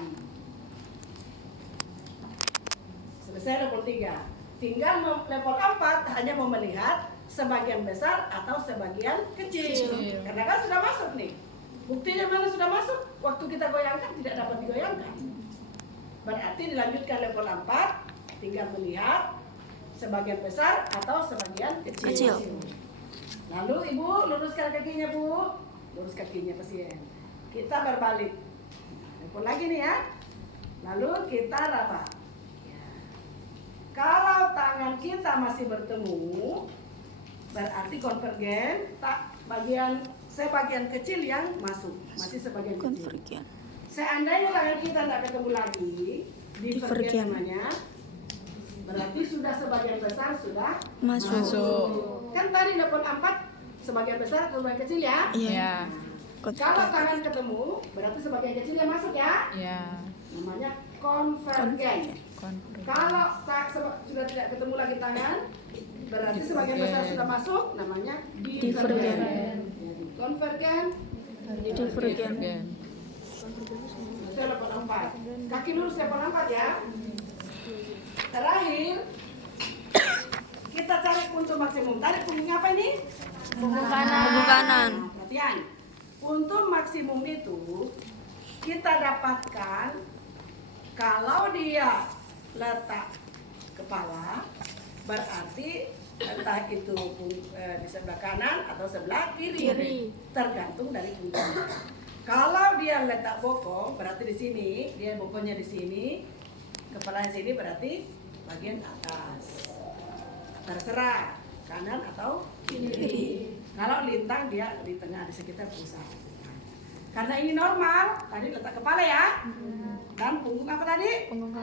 Selesai level 3. Tinggal level 4 hanya mau melihat sebagian besar atau sebagian kecil. Karena kan sudah masuk nih. Buktinya mana sudah masuk? Waktu kita goyangkan tidak dapat digoyangkan. Berarti dilanjutkan level 4, tinggal melihat sebagian besar atau sebagian kecil. Lalu ibu luruskan kakinya bu, lurus kakinya pasien. Kita berbalik. Level lagi nih ya. Lalu kita raba. Kalau tangan kita masih bertemu, berarti konvergen. Tak sebagian kecil yang masuk, masih sebagian kecil. Konvergen. Seandainya tangan kita tidak ketemu lagi, divergen namanya, berarti sudah sebagian besar sudah Masuk. Kan tadi level 4 sebagian besar atau sebagian kecil ya? Iya. Kalau tangan ketemu, berarti sebagian kecil yang masuk ya? Iya. Namanya konvergen. Kalau sudah tidak ketemu lagi tangan, berarti sebagian besar sudah masuk, namanya divergen. Konvergen, Divergen. Saya level 4. Kaki lurus level 4 ya. Terakhir, kita cari puntu maksimum. Tadi punggungnya apa ini? Punggung kanan. Perhatian. Puntu maksimum itu kita dapatkan kalau dia letak kepala, berarti entah itu di sebelah kanan atau sebelah kiri. Tergantung dari punggungnya. Kalau dia letak bokong, berarti di sini, dia bokongnya di sini, kepalanya sini berarti bagian atas. Terserah kanan atau kiri. Kalau lintang dia di tengah di sekitar pusat. Karena ini normal, tadi letak kepala ya. Dan punggung apa tadi? Punggung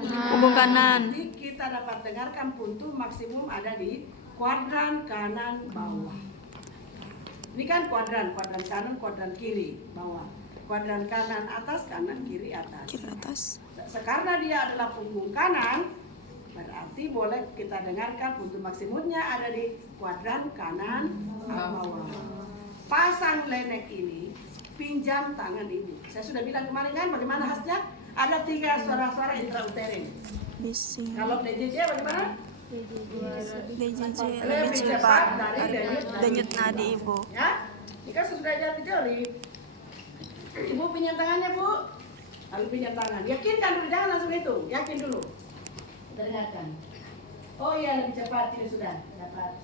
kanan. Jadi kita dapat dengarkan puntu maksimum ada di kuadran kanan bawah. Ini kan kuadran kanan, kuadran kiri bawah. Kuadran kanan atas, kanan kiri atas. Kiri atas. Karena dia adalah punggung kanan, berarti boleh kita dengarkan puntu maksimumnya ada di kuadran kanan bawah. Pasang lenek ini, pinjam tangan ibu. Saya sudah bilang kemarin kan bagaimana khasnya? Ada 3 suara-suara intrauterin. Bising. Kalau DJJ bagaimana? DJJ Lebih cepat dari denyut nadi ibu. Ya, ini kan sudah jadi teori. Ibu pinjam tangannya bu, lalu pinjam tangan. Yakinkan dulu, jangan langsung hitung. Yakin dulu. Kita dengarkan. Oh iya lebih cepat ini sudah dapat.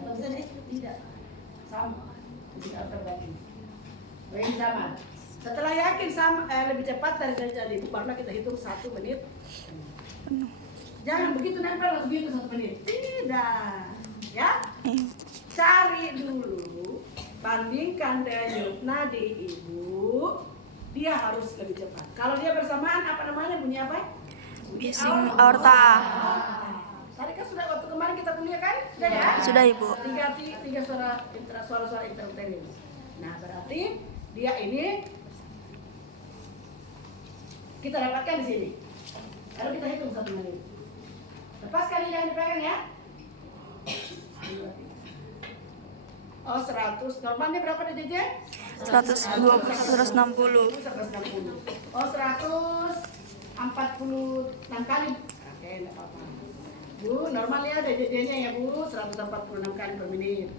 Atau bisa tidak sama. Tidak terbagi. Baik sama. Setelah yakin sama lebih cepat dari jadi ibu, barulah kita hitung 1 menit. Jangan begitu nempel langsung gitu 1 menit. Tidak, ya. Cari dulu, bandingkan denyut nadi ibu, dia harus lebih cepat. Kalau dia bersamaan apa namanya bunyi apa? Bising aorta. Tadi kan sudah waktu kemarin kita kuliah kan? Sudah ya? Sudah, Ibu. Tiga suara intrauterin. Nah, berarti dia ini kita dapatkan di sini. Kalau kita hitung satu menit. Lepaskan ini yang dipegang ya. Oh, 100. Normalnya berapa deh, JJ? 160. 160. Oh, 146 kali. Oke, enggak apa-apa. Bu, normalnya DJJ-nya ya, Bu, 146 kali per menit.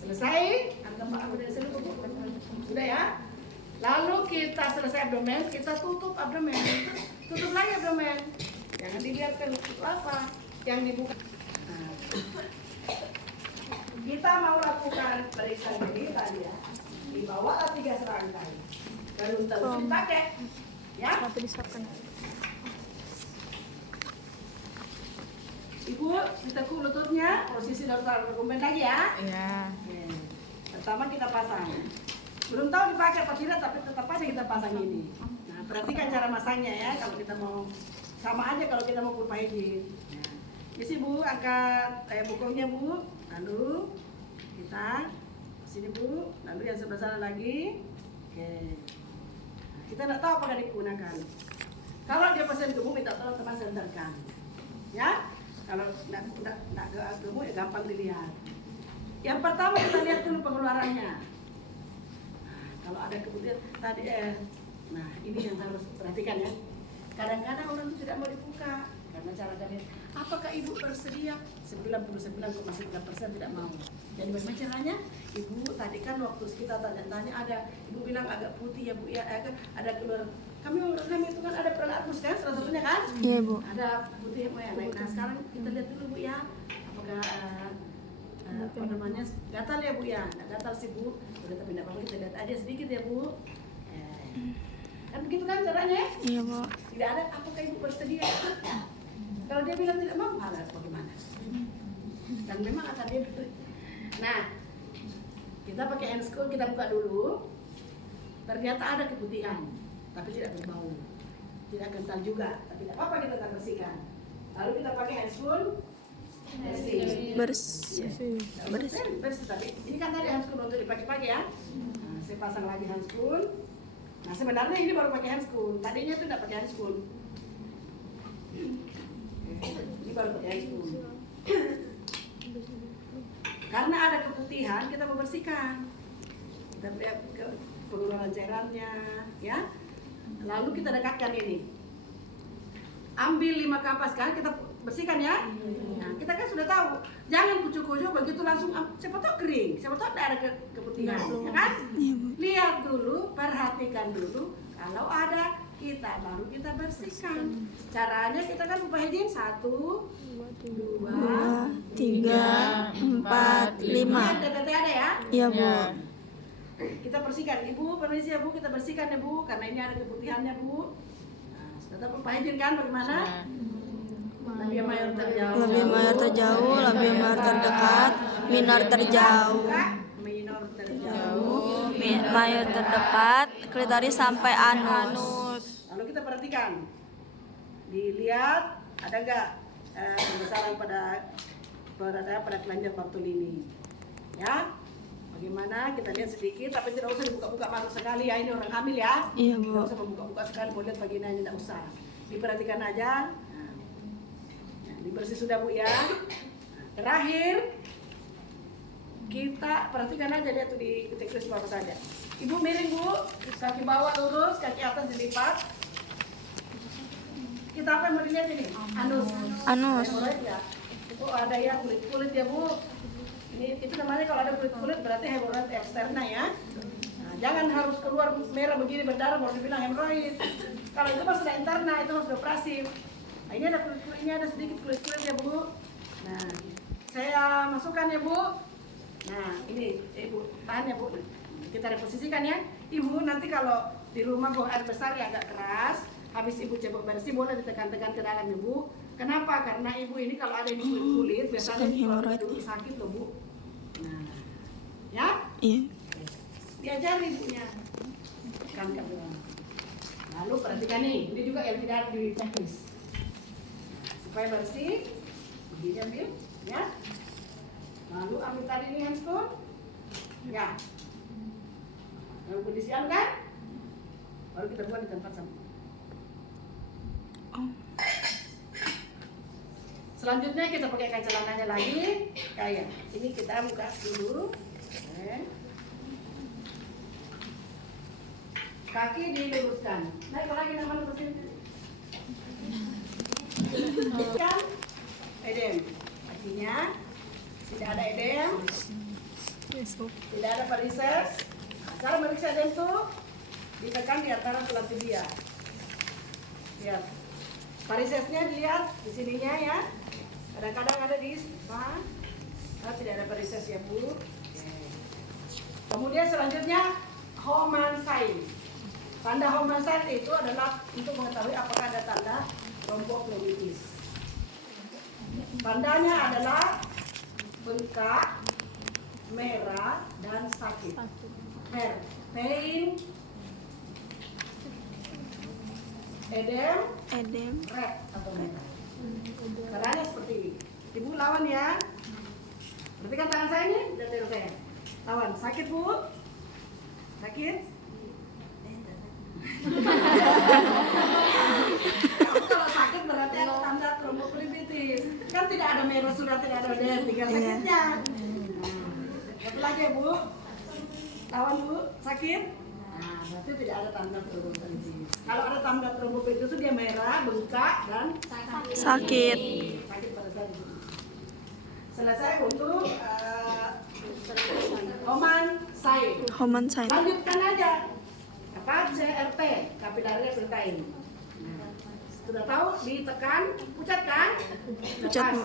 Selesai? Angka abdomen seluruh, Bu. Sudah ya? Lalu kita selesai abdomen, kita tutup abdomen. Tutup lagi abdomen. Jangan dibiarkan apa yang dibuka. Nah. Kita mau lakukan periksa diri tadi ya. Dibawa 3 serangkai. Baru terus dipakai. Ya? Tapi disapkan. Ibu, ditekuk lututnya, posisi dokter rekomend lagi ya. Iya. Oke. Pertama kita pasang. Belum tahu dipakai apa tidak, tapi tetap aja kita pasang ini. Nah, perhatikan cara masangnya ya. Kalau kita mau sama aja kalau kita mau pulpahidin. Nah, ini sih Bu, angkat bokongnya Bu. Lalu kita sini Bu. Lalu yang sebelah sana lagi. Oke. Nah, kita nggak tahu apakah digunakan. Kalau dia pasien gemuk, minta tolong teman senterkan. Ya. Kalau nggak gemuk ya gampang dilihat. Yang pertama kita lihat dulu pengeluarannya. Nah, kalau ada kemudian tadi nah ini yang harus perhatikan ya. Kadang-kadang orang itu tidak mau dibuka karena cara tadi. Apakah ibu bersedia? 99,9% tidak mau. Jadi bagaimana caranya? Ibu tadi kan waktu kita tanya-tanya ada ibu bilang agak putih ya Bu ya, ada keluar. Kami itu kan ada peralatus kan salah satunya kan? Iya, Bu. Ada putih ya naik. Nah sekarang kita lihat dulu Bu ya, apakah apa namanya gatal ya Bu ya? Nggak gatal sih Bu. Udah tapi nggak apa-apa kita lihat aja sedikit ya Bu. Kan begitu kan caranya? Iya, Bu. Tidak ada apakah ibu bersedia? Kalau dia bilang tidak mau, bagaimana? Dan memang akan dia. Nah, kita pakai handscoon, kita buka dulu. Ternyata ada keputihan, tapi tidak berbau, tidak kental juga, tapi tidak apa-apa kita bersihkan. Lalu kita pakai handscoon, bersih. Tapi ini kan tadi handscoon untuk dipakai-pakai ya. Nah, saya pasang lagi handscoon. Nah sebenarnya ini baru pakai handscoon, tadinya itu tidak pakai handscoon. Ini baru pakai handscoon. Karena ada keputihan, kita membersihkan. Kita lihat ke pengeluaran cairannya, ya. Lalu kita dekatkan ini. Ambil 5 kapas kan, kita bersihkan ya. Nah, kita kan sudah tahu, jangan kucuk-kucuk begitu langsung. Siapa tahu kering, siapa tahu ada keputihan, ya kan? Lihat dulu, perhatikan dulu. Kalau ada, kita baru kita bersihkan. Caranya kita kan pulpahidin 1, 2, 3, 4, 5. Ada ya? Iya, Bu. Kita bersihkan, Ibu, permisi ya Bu, kita bersihkan ya Bu, karena ini ada keputihannya Bu. Nah, sudah pulpahidin kan bagaimana? Labia mayor terjauh. Labia mayor terjauh, labia mayor terdekat, minor terjauh. Minor terjauh. Mayor terdekat, klitoris sampai anus. Lalu kita perhatikan, dilihat ada nggak pembesaran pada kelenjar Bartolini, ya? Bagaimana kita lihat sedikit, tapi tidak usah dibuka-buka masuk sekali ya, ini orang hamil ya. Iya, Bu. Tidak usah membuka-buka sekali, mau lihat vaginanya tidak usah, diperhatikan aja. Nah, dibersih sudah Bu ya. Terakhir kita perhatikan aja dia tuh di teknis apa saja. Ibu miring Bu, kaki bawah lurus, kaki atas dilipat. Kita apa yang mau dilihat ini? Anus. Hemoroid ya. Oh ada ya kulit ya Bu. Ini itu namanya kalau ada kulit berarti hemoroid eksterna ya. Nah, jangan harus keluar merah begini berdarah baru dibilang hemoroid. Kalau itu mah sudah interna, itu harus dioperasi. Nah, ini ada kulit-kulitnya, ada sedikit kulit-kulit ya Bu. Nah, saya masukkan ya Bu. Nah, ini Ibu tahan ya Bu. Kita reposisikan ya. Ibu nanti kalau di rumah buang air besar yang agak keras, habis Ibu cebok bersih boleh ditekan-tekan ke dalam Ibu. Kenapa? Karena Ibu ini kalau ada di kulit biasanya kalau dulu sakit loh Bu. Nah, ya? Iya. Diajari Ibunya. Kan Lalu perhatikan nih, ini juga yang tidak di teknis. supaya bersih. Begini ambil, ya. Lalu ambil tadi ini handscoon, ya. Yang kondisian kan? Baru kita buat di tempat sama. Selanjutnya kita pakai kain celananya lagi, kayak ini kita buka dulu. Kaki diluruskan. Naik lagi nama seperti itu. Kan edem. Artinya tidak ada edem, tidak ada varises. Cara meriksa edem itu ditekan di antara tulang tibia. Lihat. Varisesnya dilihat di sininya ya. Kadang-kadang ada di paha. Nah, tidak ada varises ya, Bu. Kemudian selanjutnya Homan sign. Tanda Homan sign itu adalah untuk mengetahui apakah ada tanda tromboflebitis. Tandanya adalah bengkak, merah, dan sakit. Pain, edem, red atau merah. Caranya seperti ini. Ibu lawan ya. Perhatikan tangan saya ini, detail saya. Lawan. Sakit, Bu? Sakit? Kalau sakit berarti ada tanda tromboflebitis. Kan tidak ada merah, sudah tidak ada edem, tinggal sakitnya. Satu lagi ya, Bu. Lawan, Bu. Sakit? Nah, berarti tidak ada tanda tromboflebitis. Kalau ada tanda tromboflebitis itu dia merah, bengkak, dan Sakit. Sakit pada saat itu. Selesai untuk Homan sign. Lanjutkan aja. Apa? CRT, capillary retintain. Nah, sudah tahu ditekan, pucat kan? Pucat, Bu.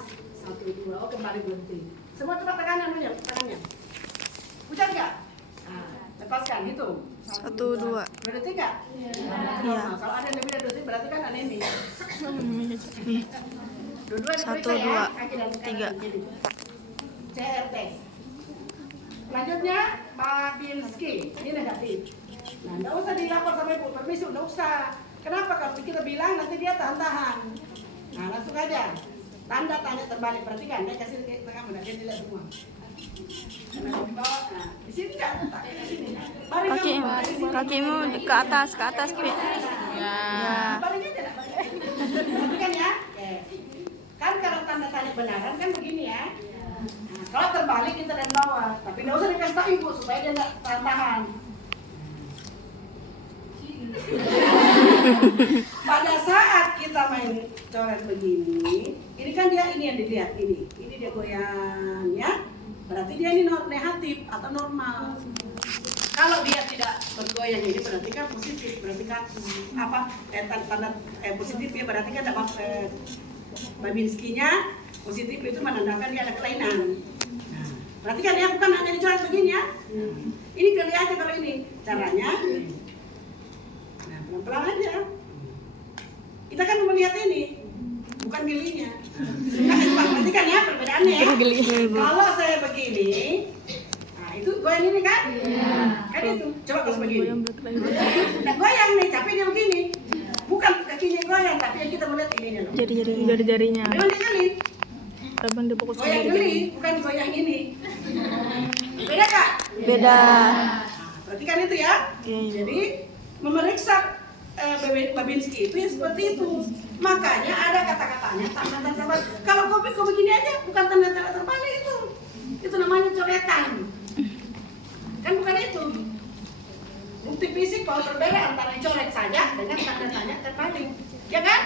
1, 2, oh kembali berhenti. Semua coba tekan anunya, tangannya. Pucat nggak? Nah, lepaskan, hitung. 1, 2. Berarti nggak? Iya. Kalau ada yang lebih dari detik berarti kan ada ini. Nih. Dua-dua 1, diperiksa 2, ya, kaki dan 3. jadi. CRT. Selanjutnya Babinski, ini negatif. Nah, nggak usah dilapor sama ibu, permisi, nggak usah. Kenapa? Kalau kita bilang nanti dia tahan-tahan. Nah, langsung aja. Tanda tanya terbalik, perhatikan. Dia kasih ke kamu, dia dilihat semua. Nah, di bawah, nah, di sini nggak? Di sini. Mari Kakimu ke atas, Pi. Ya. Baring aja, nak, baring aja. Perhatikan ya. Oke. Kan kalau tanda tanya benaran kan begini ya. Nah, kalau terbalik kita dari bawah, tapi nggak usah dikasih tahu ibu supaya dia nggak tahan. Pada saat kita main coret begini, ini kan dia ini yang dilihat ini dia goyang ya. Berarti dia ini negatif atau normal. Kalau dia tidak bergoyang ini berarti kan positif, berarti kan apa? Tanda positif ya berarti kan dapat Babinskinya positif itu menandakan dia ada kelainan. Nah, berarti kan dia bukan hanya dicoret begini ya. Ini kali aja kalau ini caranya. Nah, pelan-pelan aja. Kita kan melihat ini, bukan gilinya. Berarti kan ya perbedaannya ya. Kalau saya begini, nah itu goyang ini kan? Kan itu. Coba kalau begini. Nah, goyang nih, tapi dia begini. Bukan kakinya goyang, tapi yang kita melihat ininya loh. Jari-jarinya. Memang dia geli. Abang dia fokus Goyang geli, bukan goyang ini. Beda Kak? Beda. Berarti kan itu ya. Jadi memeriksa Babinski itu ya seperti itu. Makanya ada kata-katanya tanda-tanda terbalik. Kalau kau begini aja bukan tanda-tanda terbalik itu. Itu namanya coretan. Kan bukan itu. Bukti fisik kalau berbeda antara coret saja dengan tanda-tanda terbalik. Ya kan?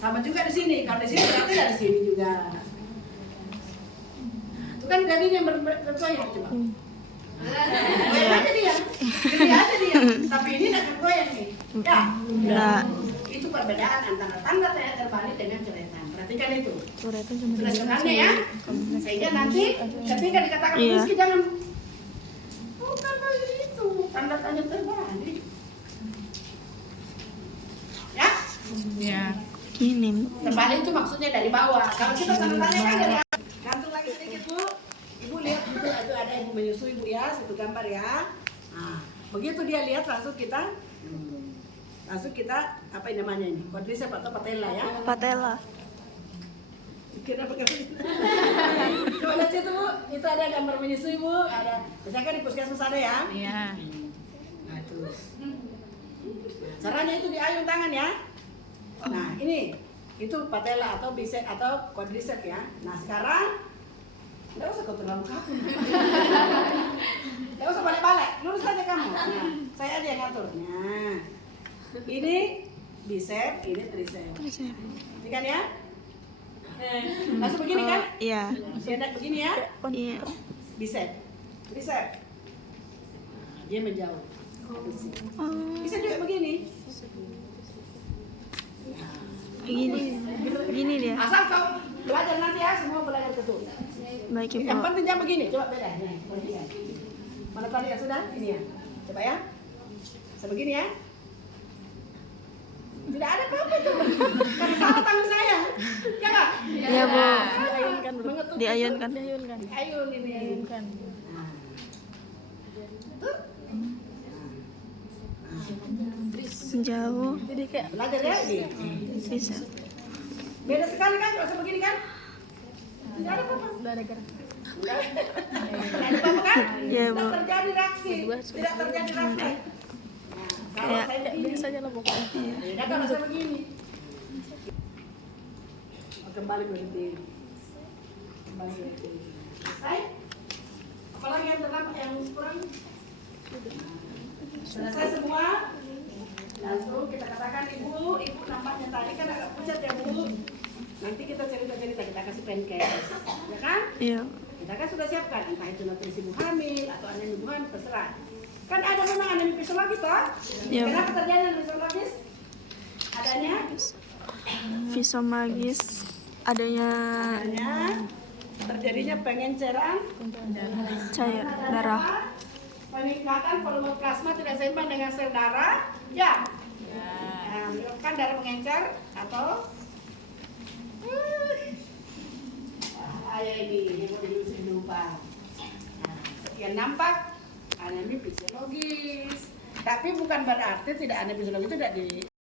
Sama juga di sini. Kalau di sini berarti dari sini juga. Itu kan jadinya bergoyang coba. Goyang aja dia. Gini aja dia. Tapi ini tidak bergoyang nih. Ya. Enggak. Itu perbedaan antara tanda terbalik dengan coretan. Perhatikan itu. Coretan cuma Berdasarkannya ya. Sehingga nanti ketika dikatakan meski jangan bukan begitu. Tanda-tanda terbalik. Ya? Ya. Ini. Terbalik itu maksudnya dari bawah. Kalau kita tanda-tanya kan dari gantung lagi sedikit Bu. Ibu lihat itu ada ibu menyusui Bu ya, satu gambar ya. Nah, begitu dia lihat langsung kita Langsung kita apa ini namanya ini? Quadriceps atau patella ya? Patella. Kira pakai coba lihat situ Bu, itu ada gambar menyusui Bu, ada. Misalkan di puskesmas ada ya. Iya. Nah itu. Caranya itu diayun tangan ya. Nah ini itu patella atau bicep atau quadriceps ya. Nah sekarang nggak usah kau terlalu kaku. Nggak usah balik-balik, lurus aja kamu. Nah, saya aja yang ngatur. Nah ini bicep, ini triceps. Ini kan ya? Langsung begini kan? Iya. Dia begini ya? Iya. Bicep, tricep. Dia menjauh. Bisa juga begini. Begini dia. Asal kau belajar nanti ya, semua belajar betul. Baik Yang Ibu. penting jangan begini, coba beda. Nah, perhatikan. Mana tadi yang sudah? Ini ya. Coba ya. Sebegini ya. Tidak ada apa-apa itu. Kan salah tangan saya. Ya nggak? Iya Bu. Diayunkan dulu. Mengetuk. Diayunkan. Diayunkan. Ayun ini. Diayunkan. Nah. Tuh. Jauh. Jadi kayak Belajar ya ini. Bisa. Beda sekali kan kalau sebegini kan? Tidak ada apa-apa. udah ada gerak. Tidak ada apa-apa kan? Iya, Bu. Tidak terjadi reaksi. Tidak terjadi reaksi. Nah, kalau Kayak- saya Kayak begini, biasa aja lah pokoknya. beda kalau saya begini. Oh, kembali berhenti. Kembali berhenti. Selesai? Apalagi yang terlambat yang kurang? Selesai semua? Langsung kita katakan ibu nampaknya tadi kan agak pucat ya Bu. Nanti kita cerita-cerita, kita kasih pancake, ya kan? Iya. Kita kan sudah siapkan, entah itu nutrisi ibu hamil atau anemia ibu hamil, terserah. Kan ada memang anemia fisiologis toh? Iya. Kenapa terjadi anemia fisiologis? Adanya? Fisomagis. Adanya Terjadinya pengenceran cairan darah. peningkatan volume plasma tidak seimbang dengan sel darah, ya. Nah, menyebabkan darah mengencer atau ayah ini yang mau dilurusin lupa. Nah, sekian nampak anemia fisiologis. Tapi bukan berarti tidak anemia fisiologis itu tidak di